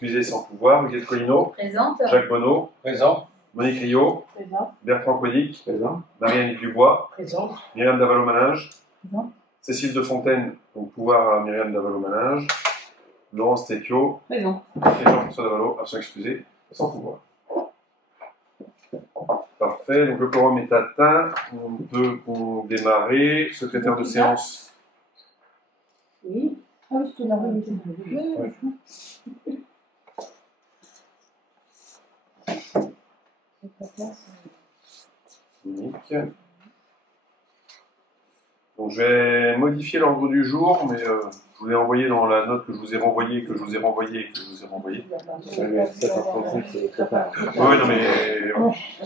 excusé sans pouvoir. Brigitte Collineau. Présente. Jacques Bonneau. Présent. Monique Rio. Présent. Bertrand Codic. Présent. Marie-Anne Dubois. Présent. Myriam Davalo-Malinge. Présent. Cécile de Fontaine, donc pouvoir à Myriam Davalo-Malinge. Laurence Tétiot. Présent. Et Jean-François Davalo, absent excusé, sans pouvoir. Parfait, donc le quorum est atteint. On peut démarrer. Secrétaire de séance. Oui. Ah oui, je te l'ai remis. Unique. Donc je vais modifier l'ordre du jour, mais je vous l'ai envoyé dans la note que je vous ai renvoyée, que je vous ai renvoyée et que je vous ai renvoyée. 7h35, c'est très tard. Oui, non mais.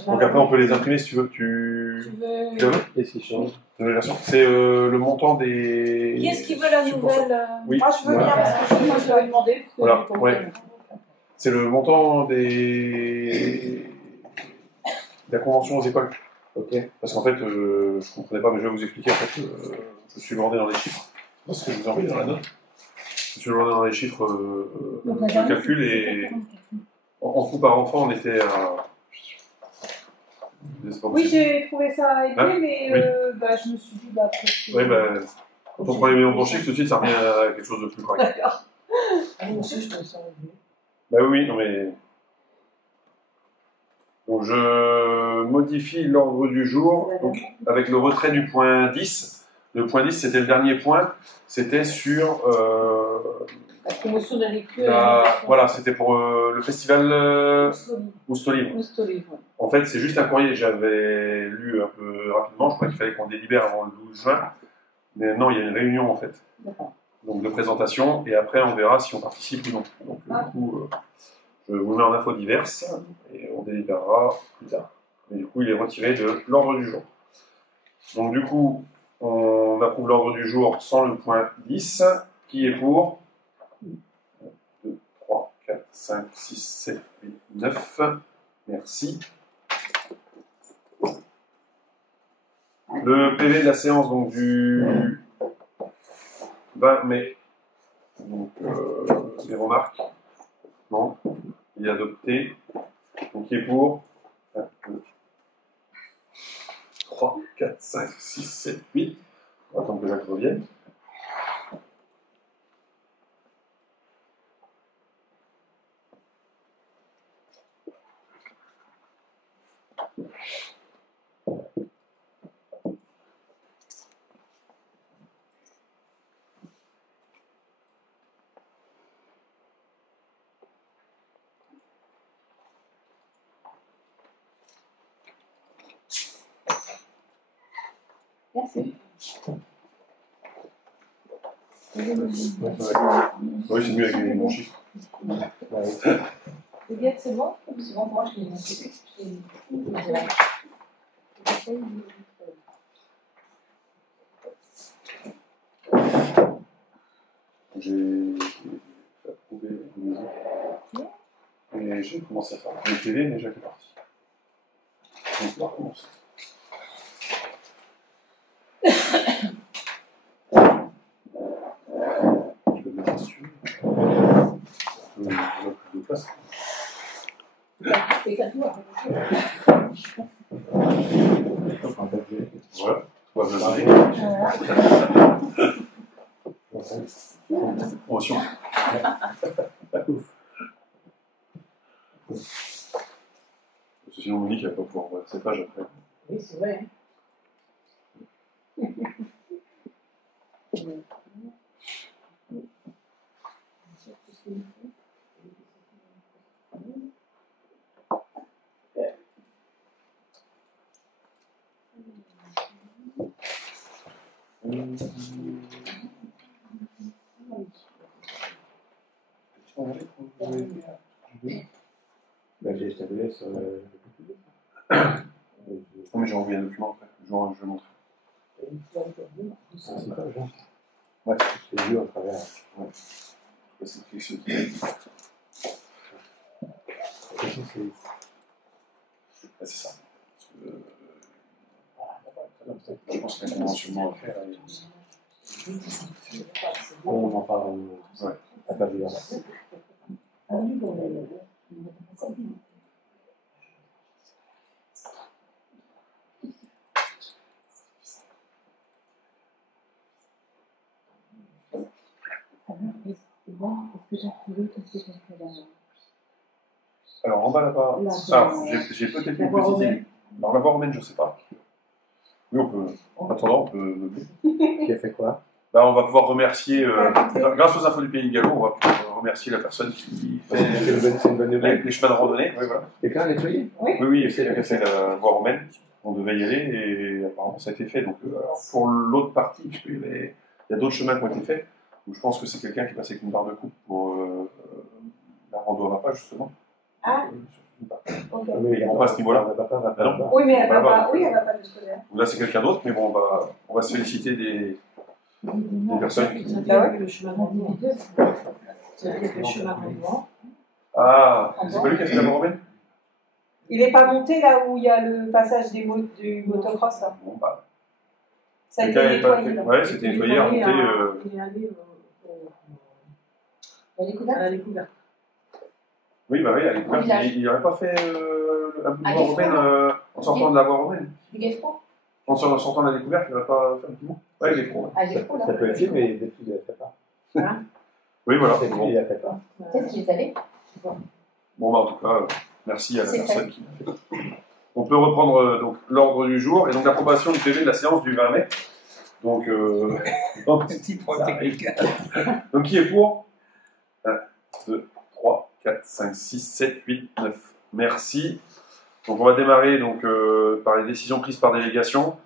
Donc après, on peut les imprimer si tu veux. Tu veux Qu'est-ce qui change? Nouvelle version. C'est le montant des. Qui est-ce qui veut la nouvelle Oui. Moi, je veux bien, parce que moi, je l'avais demandé. Voilà, ouais. C'est le montant des. de la convention aux écoles. Ok. Parce qu'en fait, je ne comprenais pas, mais je vais vous expliquer. En fait, je suis loin dans les chiffres. Parce que je vous ai envoyé dans la note. Je suis loin dans les chiffres de calcul et en tout par enfant, on était à. Oui, j'ai trouvé ça élevé, Hein mais oui. je me suis dit, peut-être. Oui, quand on prend les millions de chiffres, tout de suite, ça revient à quelque chose de plus correct. D'accord. Ah, moi aussi, je trouve ça élevé. Bah oui, non mais. Donc je modifie l'ordre du jour donc, avec le retrait du point 10. Le point 10, c'était le dernier point. C'était sur. La promotion de la lecture. Voilà, c'était pour le festival Oustolive. Oustolive, ouais. En fait, c'est juste un courrier que j'avais lu un peu rapidement. Je crois qu'il fallait qu'on délibère avant le 12 juin. Mais non, il y a une réunion en fait. D'accord. Donc de présentation. Et après, on verra si on participe ou non. Donc du coup, je vous mets en info diverses et on délibérera plus tard. Mais du coup, il est retiré de l'ordre du jour. Donc du coup, on approuve l'ordre du jour sans le point 10. Qui est pour 1, 2, 3, 4, 5, 6, 7, 8, 9. Merci. Le PV de la séance donc, du 20 mai. Donc, des remarques. Non. Il est adopté. Donc, qui est pour 1, 2, 3, 4, 5, 6, 7, 8. On va attendre que Jacques revienne. Merci. Oui, c'est mieux avec les bons chiffres. Juliette, c'est bon? C'est bon, moi, je l'ai J'ai approuvé une musique. Et j'ai commencé à faire le PV, mais Jacques est parti. Donc, on va recommencer. Je vais mettre dessus. On a plus de place. Voilà, on va venir. Promotion. Sinon, Monique, elle va pas pouvoir voir cette page après. Oui, c'est vrai. J'ai tablé sur le. Non, mais j'ai envoyé un document après. Je vais montrer. C'est pas genre. Ouais. Je l'ai vu à travers. Ouais. C'est quelque chose qui. C'est ça. Je pense qu'il y a un conventionnement à faire. On en parle. Ouais. À pas dire. Alors en bas là-bas, j'ai peut-être une petite idée. Alors la voie romaine, je ne sais pas. Oui, on peut. En attendant, on peut. Qui a fait quoi? Là, on va pouvoir remercier, grâce aux infos du Pays de Gallo, on va pouvoir remercier la personne qui fait C'est une bonne nouvelle. les chemins de randonnée. Oui, voilà. Quelqu'un a nettoyé? Oui, c'est quelqu'un qui a fait la voie romaine. On devait y aller et apparemment ça a été fait. Donc, alors, pour l'autre partie, puisqu'il y a d'autres chemins qui ont été faits, donc je pense que c'est quelqu'un qui est passé avec une barre de coupe pour la rando à Mappa, justement. Ah. Ah, mais Mais on passe à ce niveau-là. Ah non. Oui, mais elle Voilà, va voilà. pas. Oui, elle va pas jusque là. Donc là, c'est quelqu'un d'autre, mais bon, on va se féliciter des personnes qui. Ah ouais, le chemin de individuel. C'est le chemin de mouvement. Ah, c'est pas lui qui a fait la voie romaine? Il n'est pas monté là où il y a le passage du motocross là. Bon, bah. Ça a été Quelqu'un avait pas- nettoyé là. Ouais, c'était nettoyé, remonté. Il est allé à la découverte. Oui, bah oui, à l'époque, il n'aurait pas fait la voie romaine en sortant de la voie romaine. Du Gueffron? En sortant de la découverte, il n'aurait pas fait un petit bout. Ouais, il est froid. Ah, Gueffron, là. Ça peut être fait, mais depuis, il ne l'a fait pas. Oui, voilà. Depuis, Bon. il ne l'a fait pas. Peut-être qu'il est allé. Bon, bah, en tout cas, merci à la C'est personne qui l'a fait. On peut reprendre donc l'ordre du jour et donc l'approbation du PV de la séance du 20 mai. Donc, Petit point technique. donc qui est pour 1, 2, 3, 4, 5, 6, 7, 8, 9. Merci. Donc on va démarrer donc, par les décisions prises par délégation,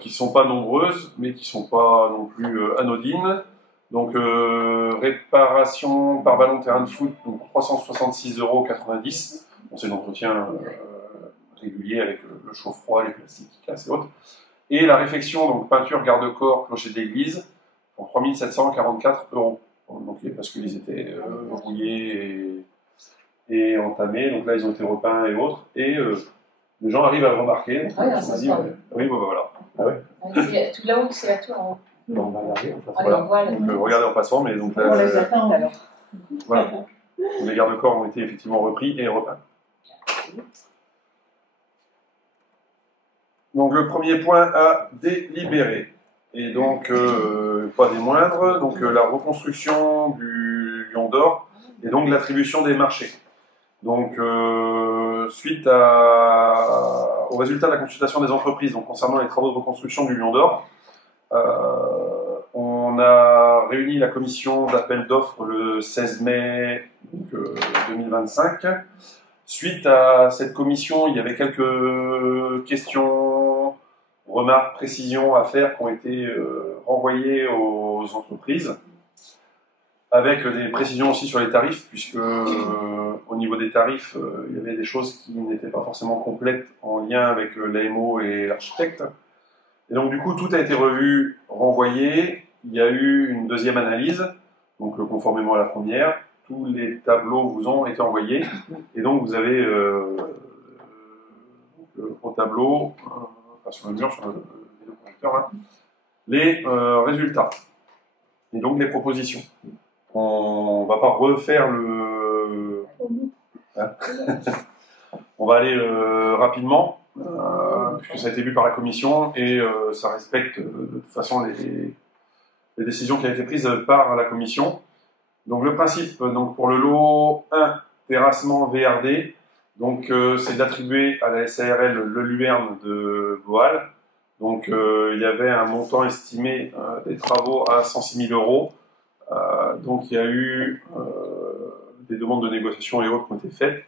qui ne sont pas nombreuses, mais qui ne sont pas non plus anodines. Donc réparation par ballon de terrain de foot, donc 366,90 €. Bon, c'est l'entretien régulier avec le chaud-froid, les plastiques qui cassent et autres. Et la réfection, donc peinture, garde-corps, clocher d'église, pour 3 744 €. Donc, parce qu'ils étaient rouillés et entamés, donc là ils ont été repeints et autres. Et les gens arrivent à le remarquer. Donc, Ah oui, on ça se se dit, voit. oui, bah, voilà. Ah ouais? Tout là-haut, c'est la tour en haut. On va regarder, on va Allez, on voit. Donc, regardez en passant, mais donc On les attend alors. voilà. Les garde-corps ont été effectivement repris et repeints. Donc le premier point à délibérer. Et donc, pas des moindres, donc la reconstruction du Lion d'Or et donc l'attribution des marchés. Donc, suite au résultat de la consultation des entreprises donc, concernant les travaux de reconstruction du Lion d'Or, on a réuni la commission d'appel d'offres le 16 mai 2025. Suite à cette commission, il y avait quelques questions, remarques, précisions à faire qui ont été renvoyées aux entreprises, avec des précisions aussi sur les tarifs, puisque au niveau des tarifs, il y avait des choses qui n'étaient pas forcément complètes en lien avec l'AMO et l'architecte. Et donc du coup, tout a été revu, renvoyé. Il y a eu une deuxième analyse, donc conformément à la première. Tous les tableaux vous ont été envoyés. Et donc vous avez au tableau, enfin sur le mur, sur le projecteur, là, les résultats. Et donc les propositions. On ne va pas refaire le... Hein on va aller rapidement, puisque ça a été vu par la commission, et ça respecte de toute façon les décisions qui ont été prises par la commission. Donc le principe, donc, pour le lot 1, terrassement VRD, donc c'est d'attribuer à la SARL le Luerne de Boal. Donc il y avait un montant estimé des travaux à 106 000 €. Donc il y a eu des demandes de négociation et autres qui ont été faites.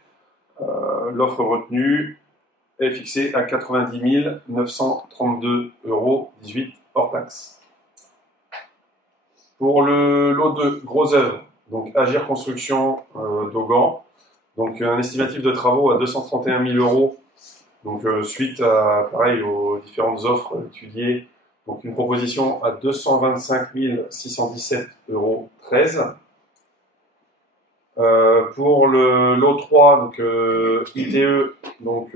L'offre retenue est fixée à 90 932,18 € hors taxe. Pour le lot de gros œuvres, donc Agir Construction d'Augan, donc un estimatif de travaux à 231 000 €, donc suite à, pareil, aux différentes offres étudiées, donc une proposition à 225 617,13 €. Pour le lot 3, donc ITE, donc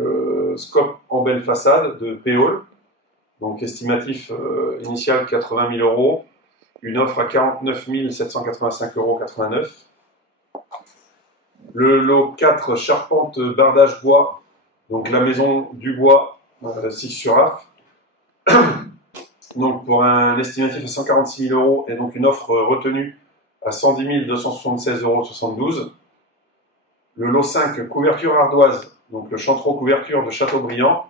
scope en belle façade de Péole, donc estimatif initial 80 000 €, une offre à 49 785,89 €. Le lot 4, charpente bardage bois, donc la maison du bois 6 sur AF, donc pour un estimatif à 146 000 € et donc une offre retenue à 110 276,72 €. Le lot 5, couverture ardoise, donc le Chantreau couverture de Châteaubriand.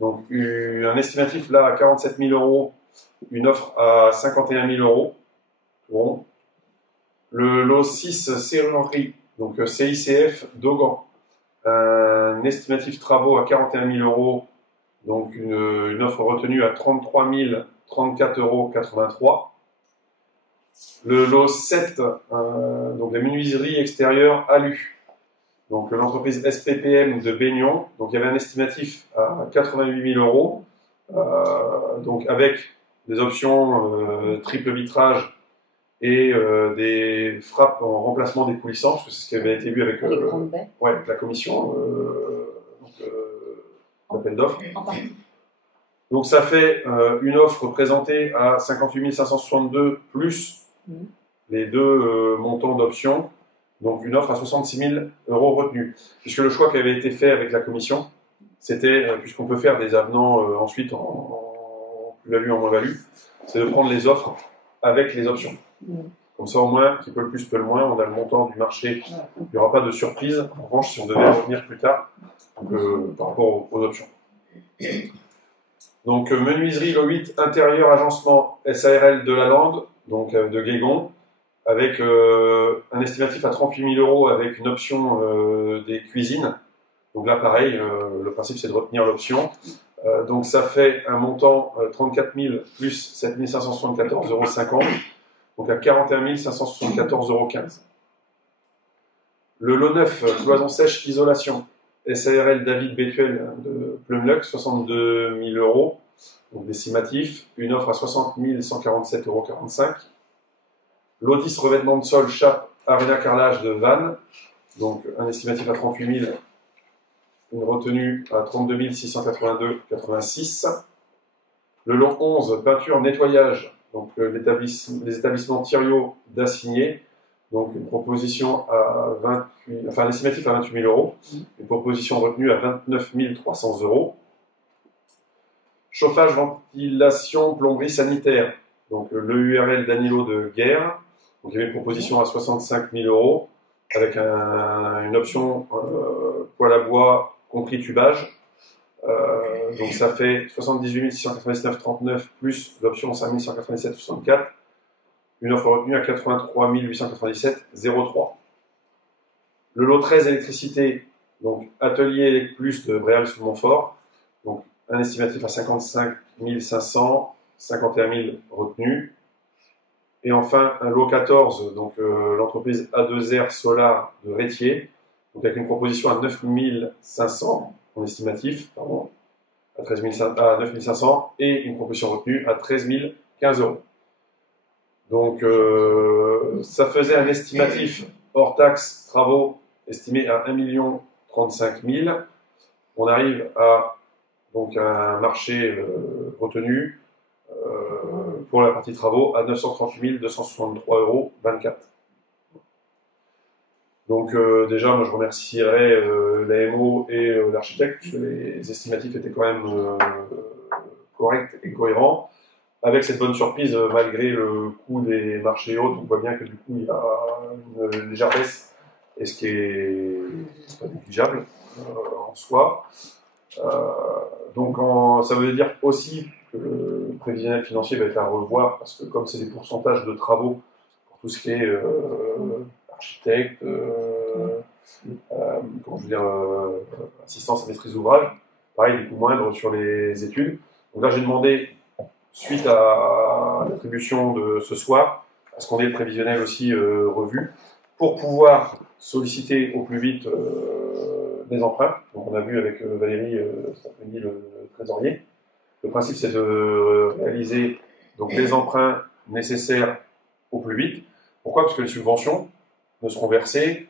Donc un estimatif là à 47 000 €, une offre à 51 000 €. Bon. Le lot 6, serrurerie, donc CICF Dogan. Un estimatif travaux à 41 000 €, donc une offre retenue à 33 034,83 €. Le lot 7, donc les menuiseries extérieures Alu, donc l'entreprise SPPM de Baignon, donc il y avait un estimatif à 88 000 €, donc avec des options triple vitrage et des frappes en remplacement des coulissants, parce que c'est ce qui avait été vu avec la commission d'appel d'offres. Donc ça fait une offre présentée à 58 562 plus les deux montants d'options, donc une offre à 66 000 € retenue. Puisque le choix qui avait été fait avec la commission, c'était, puisqu'on peut faire des avenants ensuite en plus-value, en moins-value, c'est de prendre les offres avec les options. Comme ça, au moins, qui peut le plus, peut le moins, on a le montant du marché, il n'y aura pas de surprise. En revanche, si on devait revenir plus tard, par rapport aux options. Donc, menuiserie lot 8, intérieur agencement SARL de la Lande, donc de Guégon, avec un estimatif à 38 000 € avec une option des cuisines. Donc là, pareil, le principe c'est de retenir l'option. Donc ça fait un montant 34 000 plus 7 574,50 €, donc à 41 574,15 €. Le lot 9, cloison sèche isolation, SARL David Bétuel de Plumluck, 62 000 €, donc décimatif, une offre à 60 147,45 €. Lot 10, revêtement de sol, chape, Arena Carrelage de Vannes, donc un estimatif à 38 000, une retenue à 32 682,86 €. Le lot 11, peinture, nettoyage, donc les établissements Thiriot d'Assigné, donc une proposition à un estimatif à 28 000 €, une proposition retenue à 29 300 €. Chauffage, ventilation, plomberie sanitaire, donc l'EURL Danilo de Guerre, donc il y avait une proposition à 65 000 € avec une option poêle à bois compris tubage. Donc ça fait 78 699,39 plus l'option 5 197,64, une offre retenue à 83 897,03. Le lot 13, électricité, donc atelier plus de Bréal-sous-Montfort, donc un estimatif à 55 500, 51 000 retenus. Et enfin, un lot 14, donc l'entreprise A2R Solar de Rétier, donc avec une proposition à 9 500 en estimatif, pardon, à 9 500, et une proposition retenue à 13 015 €. Donc ça faisait un estimatif hors taxe travaux estimé à 1 035 000. On arrive à donc un marché retenu pour la partie travaux à 938 263,24 €. Donc déjà, moi je remercierais l'AMO et l'architecte, puisque les estimatifs étaient quand même corrects et cohérents. Avec cette bonne surprise, malgré le coût des marchés hauts, on voit bien que du coup il y a une légère baisse, et ce qui est pas négligeable en soi. Donc ça veut dire aussi que le prévisionnel financier va être à revoir, parce que comme c'est des pourcentages de travaux pour tout ce qui est architecte, assistance à maîtrise d'ouvrage, pareil, des coûts moindres sur les études. Donc là j'ai demandé, suite à l'attribution de ce soir, à ce qu'on ait le prévisionnel aussi revu, pour pouvoir solliciter au plus vite des emprunts. Donc on a vu avec Valérie cet après-midi le trésorier. Le principe c'est de réaliser donc les emprunts nécessaires au plus vite. Pourquoi? Parce que les subventions ne seront versées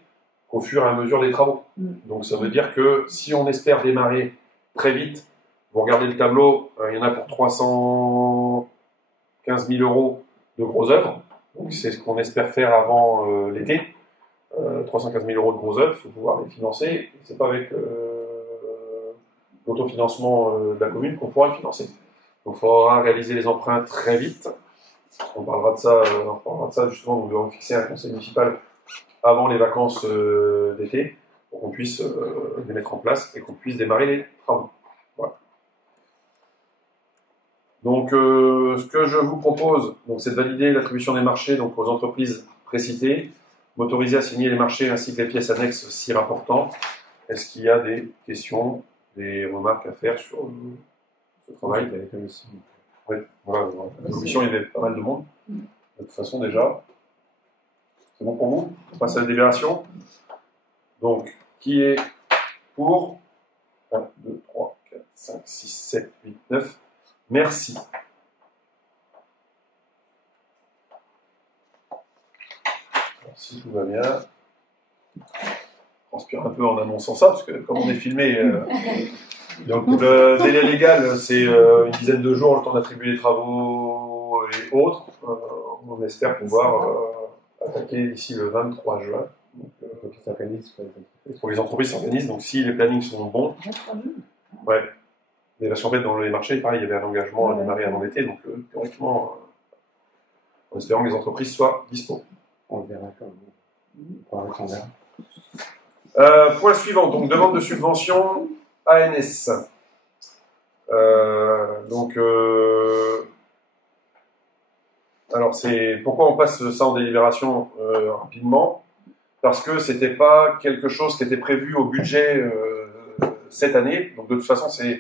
qu'au fur et à mesure des travaux. Donc ça veut dire que si on espère démarrer très vite, vous regardez le tableau, il y en a pour 315 000 € de grosses œuvres. Donc c'est ce qu'on espère faire avant l'été. 315 000 € de grosses œuvres, il faut pouvoir les financer. C'est pas avec l'autofinancement de la commune qu'on pourra le financer. Donc il faudra réaliser les emprunts très vite. On parlera de ça ça, justement, nous devons fixer un conseil municipal avant les vacances d'été pour qu'on puisse les mettre en place et qu'on puisse démarrer les travaux. Voilà. Donc, ce que je vous propose, c'est de valider l'attribution des marchés donc, aux entreprises précitées, m'autoriser à signer les marchés ainsi que les pièces annexes si rapportant. Est-ce qu'il y a des questions, des remarques à faire sur ce travail? Oui, voilà, la commission, il y avait pas mal de monde. De toute façon, déjà, c'est bon pour vous? On passe à la délibération. Donc, qui est pour 1, 2, 3, 4, 5, 6, 7, 8, 9. Merci. Alors, si tout va bien, je transpire un peu en annonçant ça, parce que comme on est filmé, donc le délai légal, c'est une dizaine de jours, le temps d'attribuer les travaux et autres. On espère pouvoir attaquer d'ici le 23 juin. Donc, pour les entreprises s'organisent, donc si les plannings sont bons, ouais. Mais parce qu'en fait, dans les marchés, pareil, il y avait un engagement à démarrer avant l'été, donc théoriquement, en espérant que les entreprises soient dispo. On verra quand même. Point suivant, donc demande de subvention ANS. Alors, c'est pourquoi on passe ça en délibération rapidement? Parce que c'était pas quelque chose qui était prévu au budget cette année. Donc, de toute façon, ça ne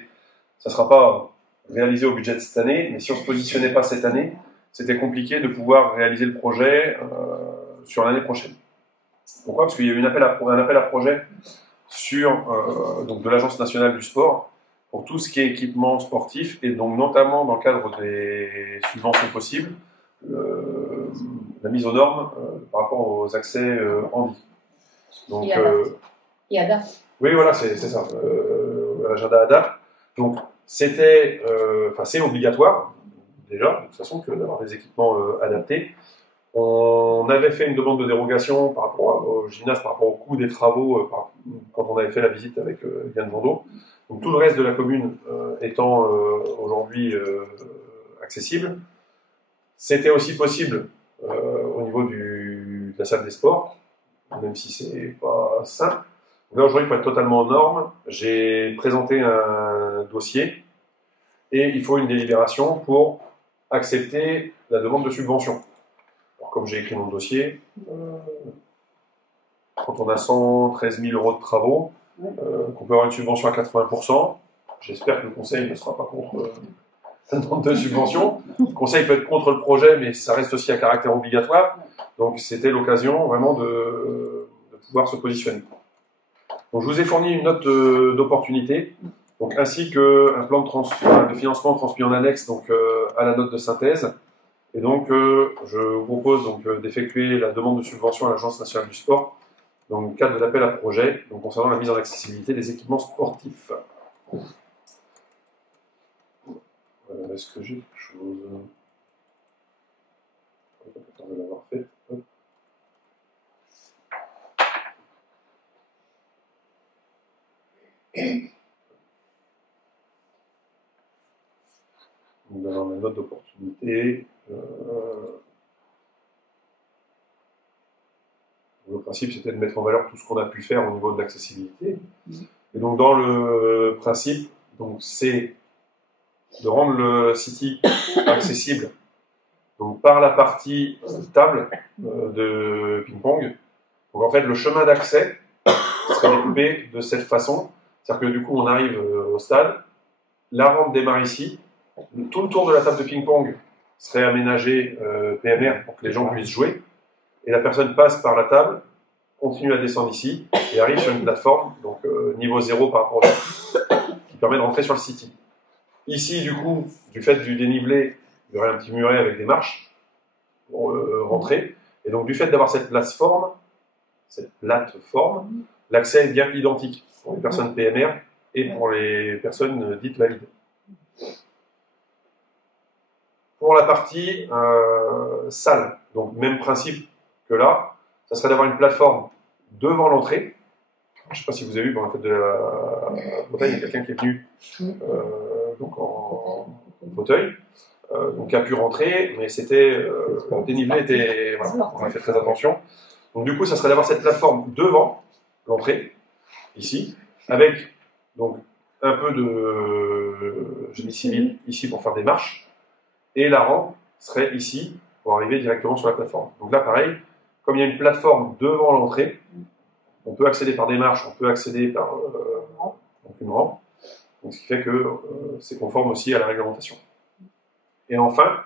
sera pas réalisé au budget de cette année. Mais si on ne se positionnait pas cette année, c'était compliqué de pouvoir réaliser le projet sur l'année prochaine. Pourquoi? Parce qu'il y a eu un appel à projet sur donc de l'Agence nationale du sport pour tout ce qui est équipement sportif et donc notamment dans le cadre des subventions possibles, la mise aux normes par rapport aux accès en vie. Donc, et ADA. Oui, voilà, c'est ça, l'agenda ADA. Donc, c'est obligatoire, déjà, de toute façon, d'avoir des équipements adaptés. On avait fait une demande de dérogation par rapport au gymnase, par rapport au coût des travaux, quand on avait fait la visite avec Yann Jandot. Donc, tout le reste de la commune étant aujourd'hui accessible. C'était aussi possible au niveau de la salle des sports, même si c'est pas simple. Là, aujourd'hui, pour être totalement aux normes, j'ai présenté un dossier et il faut une délibération pour accepter la demande de subvention. Alors, comme j'ai écrit mon dossier, quand on a 113 000 € de travaux, qu'on peut avoir une subvention à 80%, j'espère que le conseil ne sera pas contre la demande de subvention. Le conseil peut être contre le projet, mais ça reste aussi à caractère obligatoire. Donc, c'était l'occasion vraiment de pouvoir se positionner. Donc, je vous ai fourni une note d'opportunité, ainsi qu'un plan de financement transmis en annexe à la note de synthèse. Et donc, je vous propose d'effectuer la demande de subvention à l'Agence nationale du sport dans le cadre de l'appel à projet concernant la mise en accessibilité des équipements sportifs. Est-ce que j'ai quelque chose? On va l'avoir fait. Donc, dans la note d'opportunité, le principe c'était de mettre en valeur tout ce qu'on a pu faire au niveau de l'accessibilité. Et donc dans le principe, c'est de rendre le City accessible par la partie table de ping-pong. Donc en fait le chemin d'accès serait découpé de cette façon, c'est-à-dire que du coup on arrive au stade, la rampe démarre ici, tout le tour de la table de ping-pong serait aménagé PMR pour que les gens puissent jouer, et la personne passe par la table, continue à descendre ici, et arrive sur une plateforme, niveau 0 par rapport au City, qui permet de rentrer sur le City. Ici, du coup, du fait du dénivelé, il y aurait un petit muret avec des marches pour rentrer, et donc du fait d'avoir cette plateforme, l'accès est bien identique pour les personnes PMR et pour les personnes dites valides. Pour la partie salle, donc même principe que là, ça serait d'avoir une plateforme devant l'entrée. Je ne sais pas si vous avez vu, dans la fête de la Bretagne, il y a quelqu'un qui est venu en fauteuil. donc a pu rentrer, mais c'était le dénivelé était, voilà, on a fait très attention. Donc du coup, ça serait d'avoir cette plateforme devant l'entrée, ici, avec donc un peu de génie civil ici pour faire des marches, et la rampe serait ici pour arriver directement sur la plateforme. Donc là, pareil, comme il y a une plateforme devant l'entrée, on peut accéder par des marches, on peut accéder par donc une rampe, donc ce qui fait que c'est conforme aussi à la réglementation. Et enfin,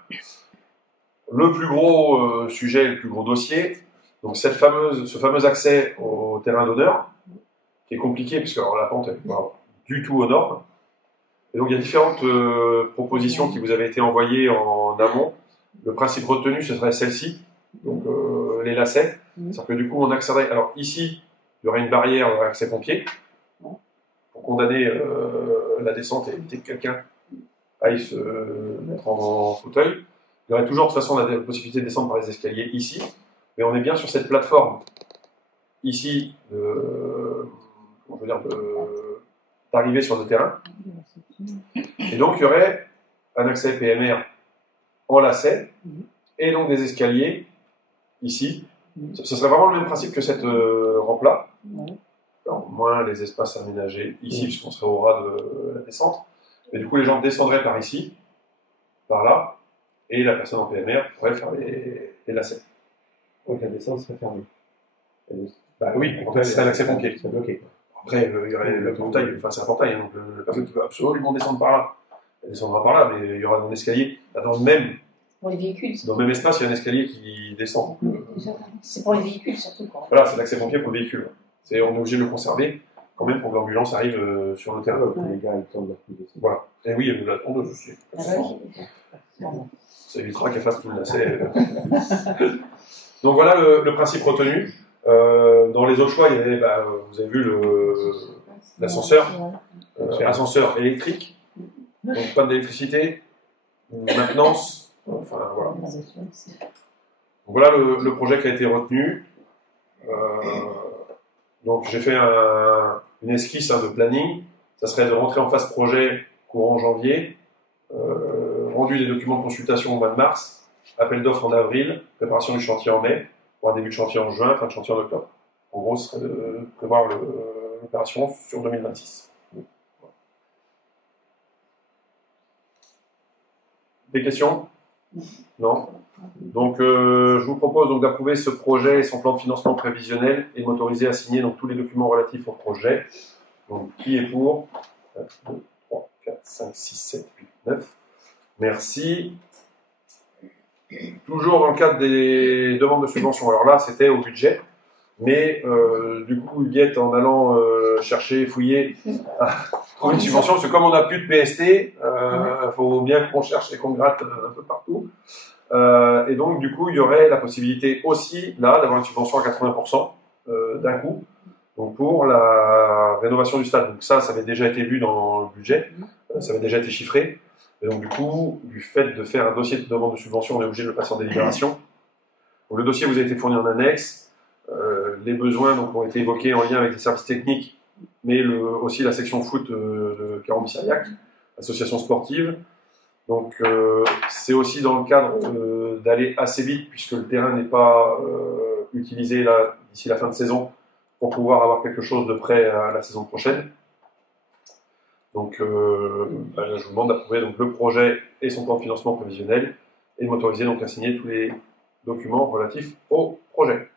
le plus gros sujet, le plus gros dossier, donc ce fameux accès au terrain d'honneur, qui est compliqué, puisque alors, la pente n'est pas du tout aux normes. Et donc il y a différentes propositions qui vous avaient été envoyées en amont. Le principe retenu, ce serait celle-ci, donc les lacets. C'est-à-dire que du coup, on accéderait. Alors ici, il y aurait une barrière accès pompier pour condamner la descente et éviter que quelqu'un aille se mettre en fauteuil. Il y aurait toujours de toute façon la possibilité de descendre par les escaliers ici, mais on est bien sur cette plateforme ici d'arriver sur le terrain. Et donc il y aurait un accès PMR en lacet et donc des escaliers ici. Ce serait vraiment le même principe que cette rampe-là. Alors, moins les espaces aménagés ici, puisqu'on serait au ras de la descente. Mais du coup, les gens descendraient par ici, par là, et la personne en PMR pourrait faire les lacets. Donc la descente serait fermée. Bah oui, en fait, c'est un accès pompier. C'est bloqué. Après, il y aurait le portail, enfin c'est un portail, donc la personne qui veut absolument descendre par là, elle descendra par là, mais il y aura un escalier. Dans le même véhicules. Dans le même espace, il y a un escalier qui descend. C'est pour les véhicules surtout. Quoi. Voilà, c'est l'accès pompier pour le véhicule. On est obligé de le conserver quand même pour que l'ambulance arrive sur le terrain. Les gars, ils tombent leur plus. Voilà. Et oui, il y a la tondeuse aussi. Ça évitera qu'elle fasse tout le lacet. Donc voilà le principe retenu. Dans les autres choix, il y avait, vous avez vu l'ascenseur, ascenseur électrique, donc panne d'électricité, maintenance, enfin voilà. Donc, voilà le projet qui a été retenu. Donc j'ai fait une esquisse de planning. Ça serait de rentrer en phase projet courant janvier, rendu des documents de consultation au mois de mars, appel d'offres en avril, préparation du chantier en mai, pour un début de chantier en juin, fin de chantier en octobre. En gros, ce serait de prévoir l'opération sur 2026. Des questions? Non? Donc, je vous propose donc d'approuver ce projet et son plan de financement prévisionnel et de m'autoriser à signer donc, tous les documents relatifs au projet. Donc, qui est pour? 1, 2, 3, 4, 5, 6, 7, 8, 9. Merci. Toujours dans le cadre des demandes de subvention. Alors là, c'était au budget. Mais du coup, Huguette, en allant chercher, fouiller, trouver une subvention, parce que comme on n'a plus de PST, il faut bien qu'on cherche et qu'on gratte un peu partout. Et donc, du coup, il y aurait la possibilité aussi, là, d'avoir une subvention à 80% d'un coup, donc pour la rénovation du stade. Donc ça avait déjà été vu dans le budget, ça avait déjà été chiffré. Et donc, du coup, du fait de faire un dossier de demande de subvention, on est obligé de le passer en délibération. Donc, le dossier vous a été fourni en annexe. Les besoins donc, ont été évoqués en lien avec les services techniques, mais aussi la section foot de Caron-Bissariac, association sportive. Donc c'est aussi dans le cadre d'aller assez vite, puisque le terrain n'est pas utilisé là d'ici la fin de saison, pour pouvoir avoir quelque chose de prêt à la saison prochaine. Donc je vous demande d'approuver donc, le projet et son plan de financement prévisionnel, et de m'autoriser donc à signer tous les documents relatifs au projet.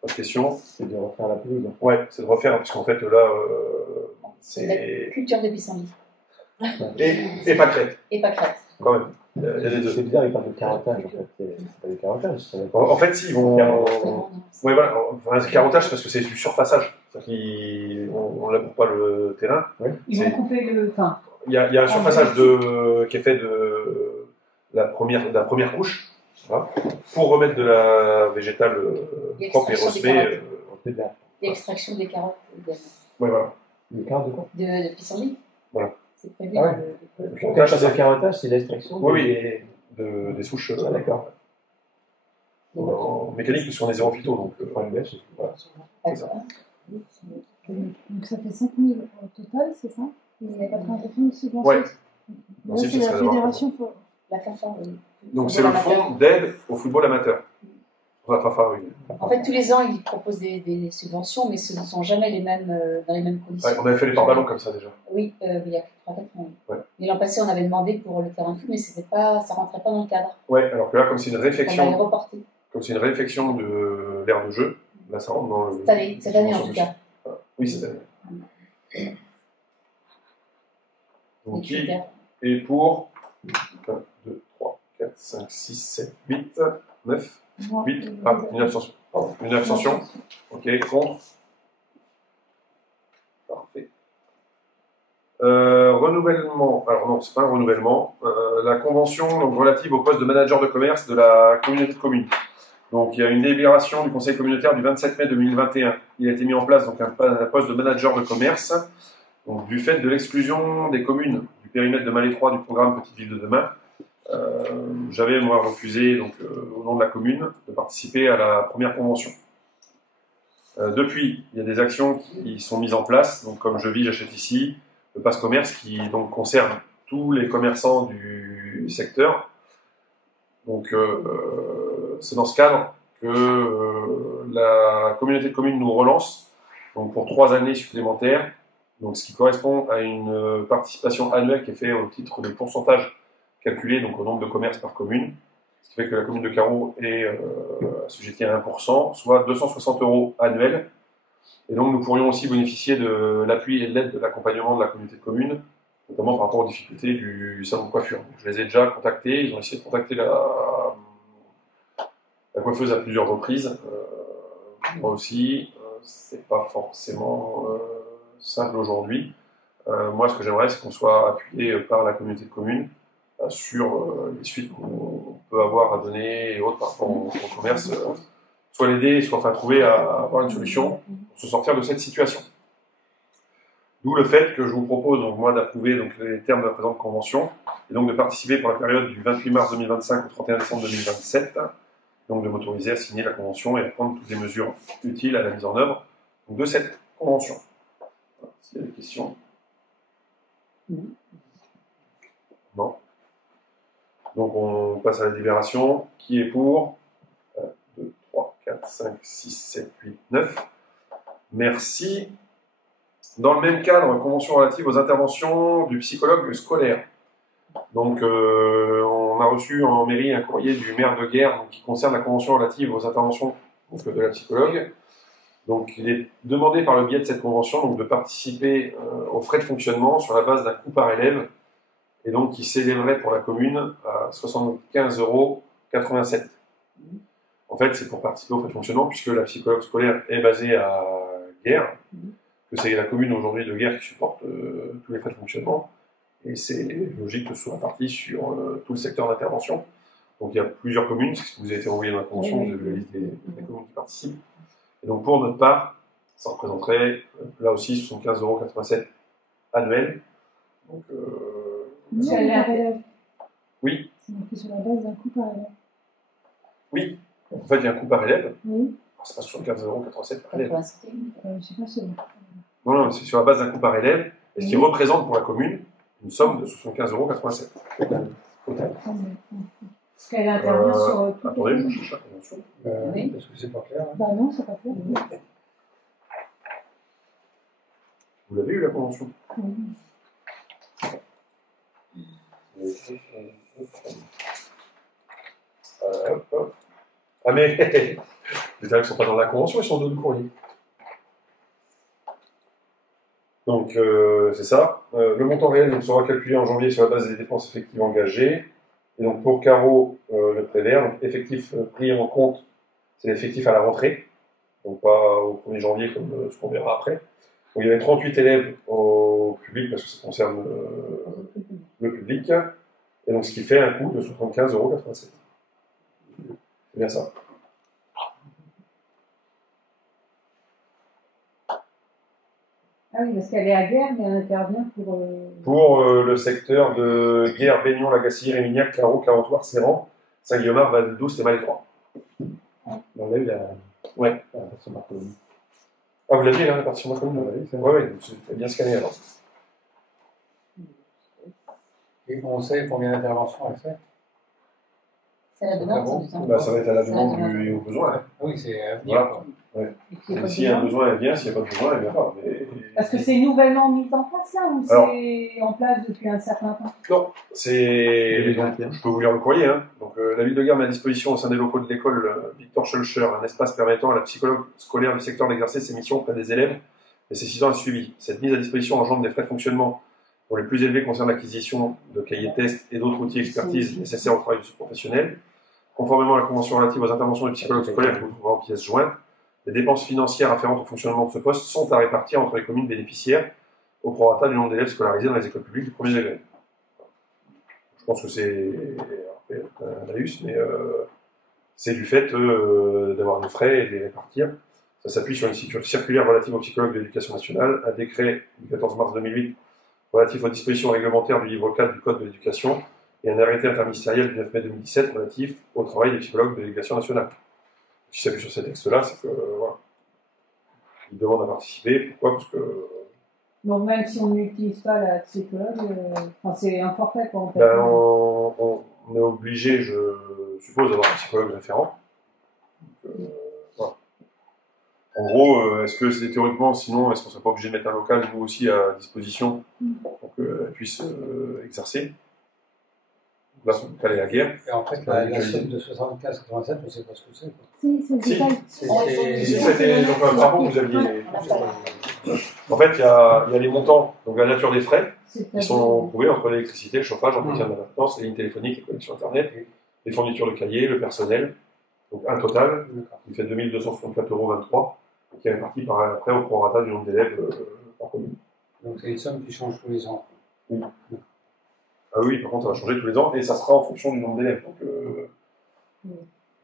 Pas de questions? C'est de refaire la pelouse. Ouais, c'est de refaire, parce qu'en fait, là, c'est... La culture de pissenlit. Et pas crête, Et pas crête. quand même. Il y a les deux. C'est bizarre, ils parlent de carottage, en fait. C'est pas du carottage. En fait, si, ils vont... Oui, voilà. Enfin, c'est carottage, c'est parce que c'est du surfaçage. C'est-à-dire qu'on n'aboure pas le terrain. Ouais. Ils vont couper le... Enfin, il y a un surfaçage qui est fait de la première couche, voilà, pour remettre de la végétale propre et ressemée. L'extraction des carottes également. Oui, voilà. Les carottes de quoi? De pissenlit. Voilà. C'est prévu. Ah ouais. Le carottage, c'est l'extraction. Oui, des souches. Ah, d'accord. En mécanique, parce qu'on est zéro phyto, donc Voilà. D'accord. Donc ça fait 5 000 au total, c'est ça? Il y a 80% de subvention. Ouais. Le principe, ce serait la d'avoir- fédération. La FAFA, oui. Donc c'est le fonds d'aide au football amateur. Enfin, FAFA, oui. En fait, tous les ans, ils proposent des subventions, mais ce ne sont jamais les mêmes, dans les mêmes conditions. Ouais, on avait fait les pare-ballons comme ça déjà. Oui, il y a 3-4 ans. Ouais. Mais l'an passé, on avait demandé pour le terrain de foot, mais ça ne rentrait pas dans le cadre. Ouais, alors que là, comme c'est une On l'avait réflexion, reporté. comme c'est une réflexion de l'aire de jeu, là ça rentre dans le. Cette année en tout cas. Oui, cette année. Donc Les qui critères. est pour 1, 2, 3, 4, 5, 6, 7, 8, 9, 8. Ah, une abstention. Pardon, une abstention. Ok, contre. Parfait. Renouvellement. Alors non, c'est pas un renouvellement. La convention donc, relative au poste de manager de commerce de la communauté de communes. Donc il y a une délibération du conseil communautaire du 27 mai 2021. Il a été mis en place donc, un poste de manager de commerce. Donc, du fait de l'exclusion des communes du périmètre de Malétroit du programme Petite Ville de demain, j'avais moi refusé donc, au nom de la commune de participer à la première convention. Depuis, il y a des actions qui sont mises en place, donc comme je vis, j'achète ici, le pass commerce qui donc concerne tous les commerçants du secteur. Donc c'est dans ce cadre que la communauté de communes nous relance donc pour 3 années supplémentaires, donc ce qui correspond à une participation annuelle qui est faite au titre de pourcentage calculé donc au nombre de commerces par commune, ce qui fait que la commune de Carreau est assujettie à 1%, soit 260 € annuels. Et donc nous pourrions aussi bénéficier de l'appui et de l'aide de l'accompagnement de la communauté de communes, notamment par rapport aux difficultés du salon de coiffure. Donc, je les ai déjà contactés, ils ont essayé de contacter la coiffeuse à plusieurs reprises. Moi aussi, c'est pas forcément simple aujourd'hui. Moi, ce que j'aimerais, c'est qu'on soit appuyé par la communauté de communes sur les suites qu'on peut avoir à donner et autres par rapport au commerce, soit l'aider, soit enfin trouver à avoir une solution pour se sortir de cette situation. D'où le fait que je vous propose donc moi d'approuver donc les termes de la présente convention et donc de participer pour la période du 28 mars 2025 au 31 décembre 2027, donc de m'autoriser à signer la convention et à prendre toutes les mesures utiles à la mise en œuvre de cette convention. Voilà, s'il y a des questions. Non. Donc on passe à la délibération. Qui est pour 1, 2, 3, 4, 5, 6, 7, 8, 9. Merci. Dans le même cadre, convention relative aux interventions du psychologue scolaire. Donc on a reçu en mairie un courrier du maire de Guerre qui concerne la convention relative aux interventions donc, de la psychologue. Donc il est demandé par le biais de cette convention donc, de participer aux frais de fonctionnement sur la base d'un coût par élève et donc qui s'élèverait pour la commune à 75,87 €. En fait, c'est pour participer aux frais de fonctionnement puisque la psychologue scolaire est basée à Guerre, que c'est la commune aujourd'hui de Guerre qui supporte tous les frais de fonctionnement. Et c'est logique que ce soit réparti sur tout le secteur d'intervention. Donc il y a plusieurs communes, si vous avez été envoyé dans la convention, vous avez la liste des communes qui participent. Et donc pour notre part, ça représenterait là aussi 75,87 € annuels. Donc, Non, par élève. oui, C'est marqué sur la base d'un coût par élève. oui. En fait, il y a un coût par élève. Oui. C'est pas 75,87 € par élève. Je sais pas si c'est bon. Non, c'est sur la base d'un coût par élève, et ce qui représente pour la commune une somme de 75,87 € total. Parce qu'elle intervient sur toutes Attendez, les je cherche la convention. Oui. Parce que c'est pas clair. Bah non, c'est pas clair. Vous l'avez eu la convention? Oui. Hop, hop. Ah mais les tarifs ne sont pas dans la convention, ils sont dans le courrier. Donc c'est ça. Le montant réel donc, sera calculé en janvier sur la base des dépenses effectives engagées. Et donc pour Caro, le prévert, donc effectif pris en compte, c'est l'effectif à la rentrée, donc pas au 1er janvier comme ce qu'on verra après. Donc, il y avait 38 élèves au public parce que ça concerne le public. Et donc ce qui fait un coût de 75,87 €. C'est bien ça. Ah oui, parce qu'elle est à Guerre, mais elle intervient pour. Pour le secteur de Guerre, Baignon, Lagacé, Rémignac, Claro, Carentoire, Séran, Saint-Guillaumard, Val-d'Oust et Malétroit. On a eu la Ouais. version Bartholomew. Ah, vous l'aviez, la répartition de la commune? Oui, c'est Ouais, ouais, c'est bien scanné alors. Et on sait combien d'interventions elle fait? C'est la demande, bon. sans doute. Bah, ça va être à la C'est la demande demande. et au besoin. Hein. Ah oui, c'est à venir. Voilà. Quoi. Et puis, il y a pas de S'il y a un demande. besoin, elle vient. S'il n'y a pas de besoin, elle vient pas. Mais... Parce que c'est nouvellement mis en place là ou Alors- c'est en place depuis un certain temps? Non, c'est. Je peux vous lire le courrier. Hein. Donc, la ville de Gare met à disposition au sein des locaux de l'école Victor Schulcher un espace permettant à la psychologue scolaire du secteur d'exercer ses missions auprès des élèves nécessitant un suivi. Cette mise à disposition engendre des frais de fonctionnement dont les plus élevés concernent l'acquisition de cahiers tests et d'autres outils expertise nécessaires au travail de ce professionnel. Conformément à la convention relative aux interventions du psychologue scolaire que vous trouverez en pièce jointe, les dépenses financières afférentes au fonctionnement de ce poste sont à répartir entre les communes bénéficiaires au prorata du nombre d'élèves scolarisés dans les écoles publiques du premier degré. Je pense que c'est un laïus, mais c'est du fait d'avoir des frais et de les répartir. Ça s'appuie sur une circulaire relative aux psychologues de l'éducation nationale, un décret du 14 mars 2008 relatif aux dispositions réglementaires du livre 4 du Code de l'éducation et un arrêté interministériel du 9 mai 2017 relatif au travail des psychologues de l'éducation nationale. Si ça s'appuie sur ces textes-là, c'est que voilà. Ils demandent à participer. Pourquoi? Parce que Donc même si on n'utilise pas la psychologue, enfin, c'est un forfait quoi en fait. ben, on est obligé, je suppose, d'avoir un psychologue référent. Donc, voilà. En gros, est-ce que c'est théoriquement, sinon, est-ce qu'on ne serait pas obligé de mettre un local, nous aussi, à disposition pour qu'elle puisse exercer? Là, son local est à Guerre. Et en fait, la somme de 75-87, on ne sait pas ce que c'est. quoi. Si, c'est le Si. détail. Si, c'était. Donc, par contre, vous aviez. En fait, il y a les montants, donc la nature des frais, qui sont trouvés entre l'électricité, le chauffage, l'entretien de la maintenance, les lignes téléphoniques, les connexions Internet, les fournitures de cahiers, le personnel. Donc, un total qui fait 2264,23 €, qui est réparti par après au prorata du nombre d'élèves par commune. Donc c'est une somme qui change tous les ans. Oui. Ah oui, par contre, ça va changer tous les ans et ça sera en fonction du nombre d'élèves.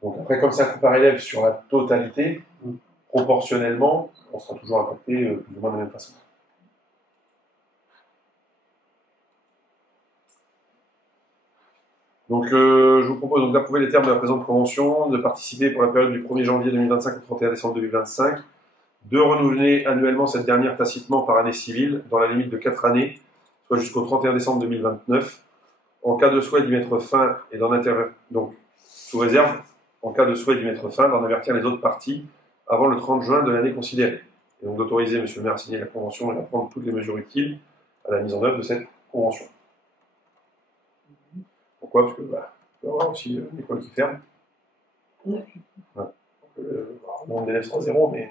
Donc après, comme ça coûte par élève sur la totalité, proportionnellement, on sera toujours impacté plus ou moins de la même façon. Donc je vous propose donc d'approuver les termes de la présente convention, de participer pour la période du 1er janvier 2025 au 31 décembre 2025, de renouveler annuellement cette dernière tacitement par année civile dans la limite de 4 années, soit jusqu'au 31 décembre 2029, en cas de souhait d'y mettre fin et d'en intervenir, donc sous réserve, en cas de souhait d'y mettre fin, d'en avertir les autres parties avant le 30 juin de l'année considérée. Et donc d'autoriser M. le maire à signer la convention et à prendre toutes les mesures utiles à la mise en œuvre de cette convention. Pourquoi? Parce que il va y avoir aussi une école qui ferme. Voilà. Le nombre d'élèves sera 0, mais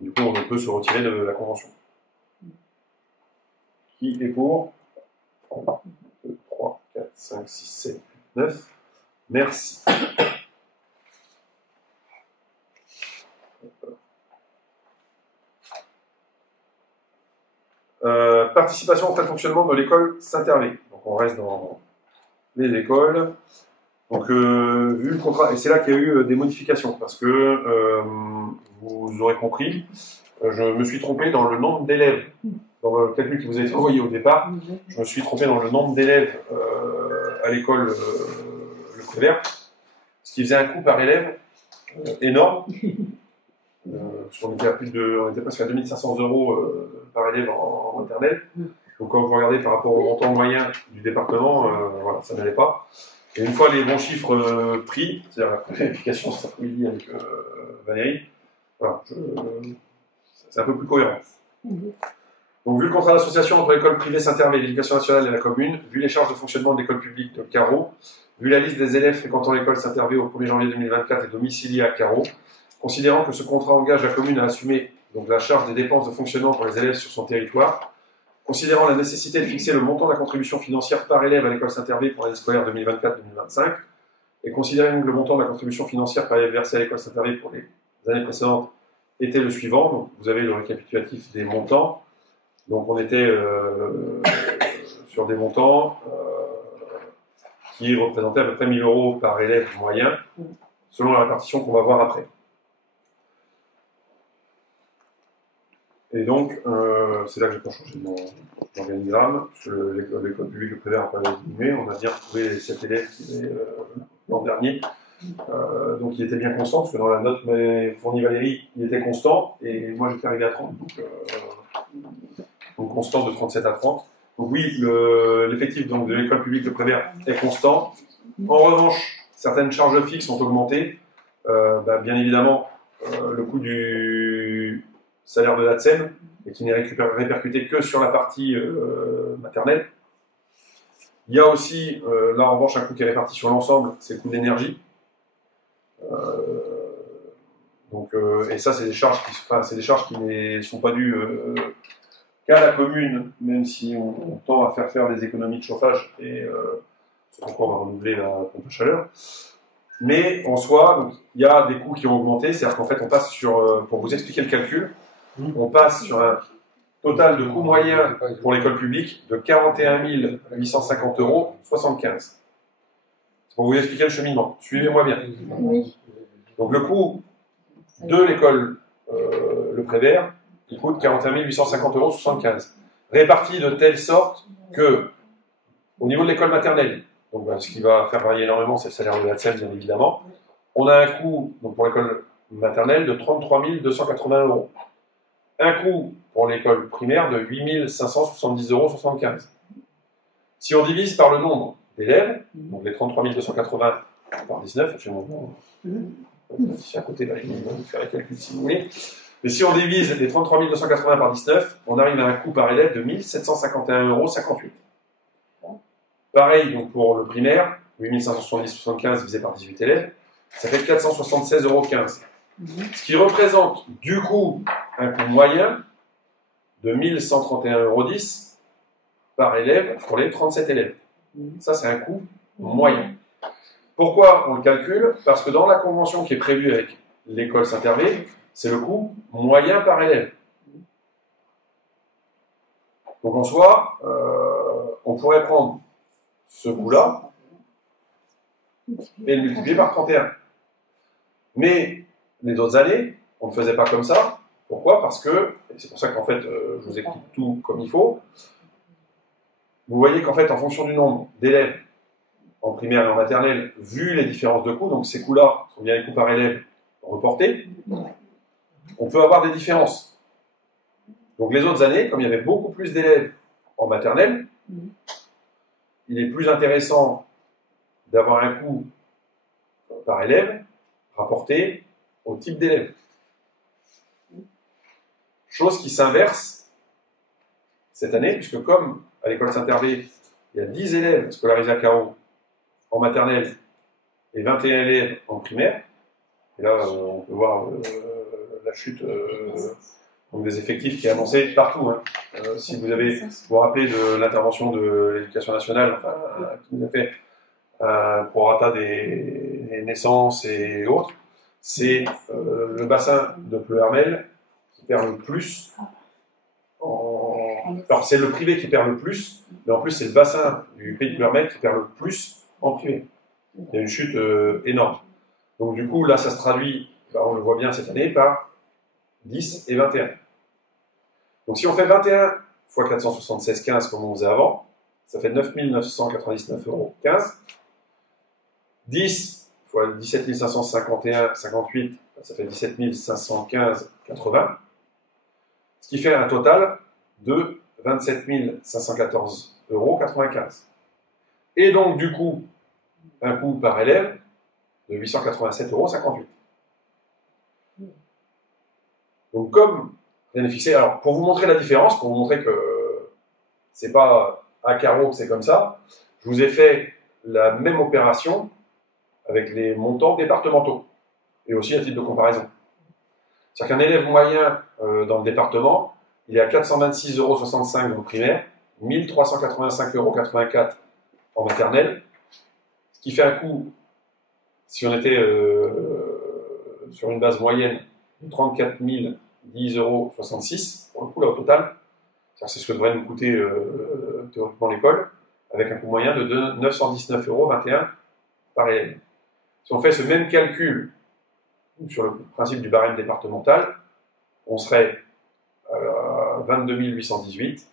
du coup on peut se retirer de la convention. Qui est pour? 1, 2, 3, 4, 5, 6, 7, 8, 9. Merci. Participation au frais de fonctionnement de l'école Saint-Hervé. Donc on reste dans les écoles. Donc vu le contrat, et c'est là qu'il y a eu des modifications, parce que vous aurez compris, je me suis trompé dans le nombre d'élèves. Dans le calcul qui vous a été envoyé au départ, je me suis trompé dans le nombre d'élèves à l'école Le Prévert, ce qui faisait un coût par élève énorme. Parce qu'on était, on était presque à 2500 € par élève en maternelle. Donc quand vous regardez par rapport au montant moyen du département, voilà, ça n'allait pas. Et une fois les bons chiffres pris, c'est-à-dire la vérification cet après-midi avec Valérie, voilà, c'est un peu plus cohérent. Donc, vu le contrat d'association entre l'école privée Saint-Hervé, l'éducation nationale et la commune, vu les charges de fonctionnement de l'école publique de Carreau, vu la liste des élèves fréquentant l'école Saint-Hervé au 1er janvier 2024 et domiciliés à Carreau, considérant que ce contrat engage la commune à assumer donc, la charge des dépenses de fonctionnement pour les élèves sur son territoire, considérant la nécessité de fixer le montant de la contribution financière par élève à l'école Saint-Hervé pour l'année scolaire 2024-2025, et considérant que le montant de la contribution financière par élève versée à l'école Saint-Hervé pour les années précédentes était le suivant, donc vous avez le récapitulatif des montants. Donc on était sur des montants qui représentaient à peu près 1 000 € par élève moyen, selon la répartition qu'on va voir après. Et donc, c'est là que j'ai pas changé mon organigramme, parce que l'école publique de Prévert n'a pas diminué, on a bien retrouvé les 7 élèves qui étaient l'an dernier. Donc il était bien constant, parce que dans la note fournie Valérie, il était constant, et moi j'étais arrivé à 30, donc constant de 37 à 30. Donc oui, l'effectif de l'école publique de Prévert est constant. En revanche, certaines charges fixes ont augmenté. Bien évidemment, le coût du salaire de l'ATSEM, et qui n'est répercuté que sur la partie maternelle. Il y a aussi, là en revanche, un coût qui est réparti sur l'ensemble, c'est le coût de l'énergie. Et ça, c'est des charges qui ne sont pas dues qu'à la commune, même si on tend à faire des économies de chauffage, et c'est pourquoi on va renouveler la pompe à chaleur. Mais en soi, il y a des coûts qui ont augmenté, c'est-à-dire qu'en fait, on passe sur, pour vous expliquer le calcul, on passe sur un total de coût moyen pour l'école publique de 41 850 € 75. C'est pour vous expliquer le cheminement. Suivez-moi bien. Oui. Donc le coût de l'école Le Prévert, il coûte 41 850 € 75. Réparti de telle sorte que, au niveau de l'école maternelle, donc ce qui va faire varier énormément, c'est le salaire de l'ATSEM, bien évidemment, on a un coût donc, pour l'école maternelle de 33 280 €. Un coût pour l'école primaire de 8 570 € 75. Si on divise par le nombre d'élèves, donc les 33 280 par 19, j'ai mon ici à côté, là, je vais vous faire les calculs si vous voulez. Mais si on divise les 33 280 par 19, on arrive à un coût par élève de 1 751 € 58. Pareil donc pour le primaire, 8 570,75 divisé par 18 élèves, ça fait 476,15 €. Ce qui représente du coup un coût moyen de 1 131,10 € par élève pour les 37 élèves. Ça, c'est un coût moyen. Pourquoi on le calcule? Parce que dans la convention qui est prévue avec l'école Saint-Hervé, c'est le coût moyen par élève. Donc en soi, on pourrait prendre ce coût-là et le multiplier par 31. Mais les autres années, on ne faisait pas comme ça. Pourquoi? Parce que, et c'est pour ça qu'en fait, je vous explique tout comme il faut, vous voyez qu'en fait, en fonction du nombre d'élèves en primaire et en maternelle, vu les différences de coûts, donc ces coûts-là sont bien les coûts par élève reportés, on peut avoir des différences. Donc les autres années, comme il y avait beaucoup plus d'élèves en maternelle, il est plus intéressant d'avoir un coût par élève rapporté au type d'élève. Chose qui s'inverse cette année, puisque comme à l'école Saint-Hervé, il y a 10 élèves scolarisés à Carreau en maternelle et 21 élèves en primaire, et là on peut voir la chute donc des effectifs qui est annoncée partout. Si vous vous rappelez de l'intervention de l'Éducation nationale, qui nous a fait un prorata des naissances et autres, c'est le bassin de Pleuhermel qui perd le plus. Alors c'est le privé qui perd le plus, mais en plus c'est le bassin du pays de Pleuhermel qui perd le plus en privé. Il y a une chute énorme. Donc du coup là ça se traduit, on le voit bien cette année, par 10 et 21. Donc si on fait 21 x 476,15 comme on faisait avant, ça fait 9 999,15 €. 10 x 17 551,58, ça fait 17 515,80. Ce qui fait un total de 27 514,95 €. Et donc du coup, un coût par élève de 887,58 €. Donc comme rien n'est fixé, alors pour vous montrer la différence, pour vous montrer que c'est pas à carreau que c'est comme ça, je vous ai fait la même opération avec les montants départementaux et aussi à titre de comparaison. C'est-à-dire qu'un élève moyen dans le département, il est à 426,65 € dans le primaire, 1385,84 € en maternelle, ce qui fait un coût, si on était sur une base moyenne, de 34 010,66 € pour le coup là au total. C'est ce que devrait nous coûter théoriquement l'école, avec un coût moyen de 919,21 € par élève. Si on fait ce même calcul sur le principe du barème départemental, on serait à 22 818,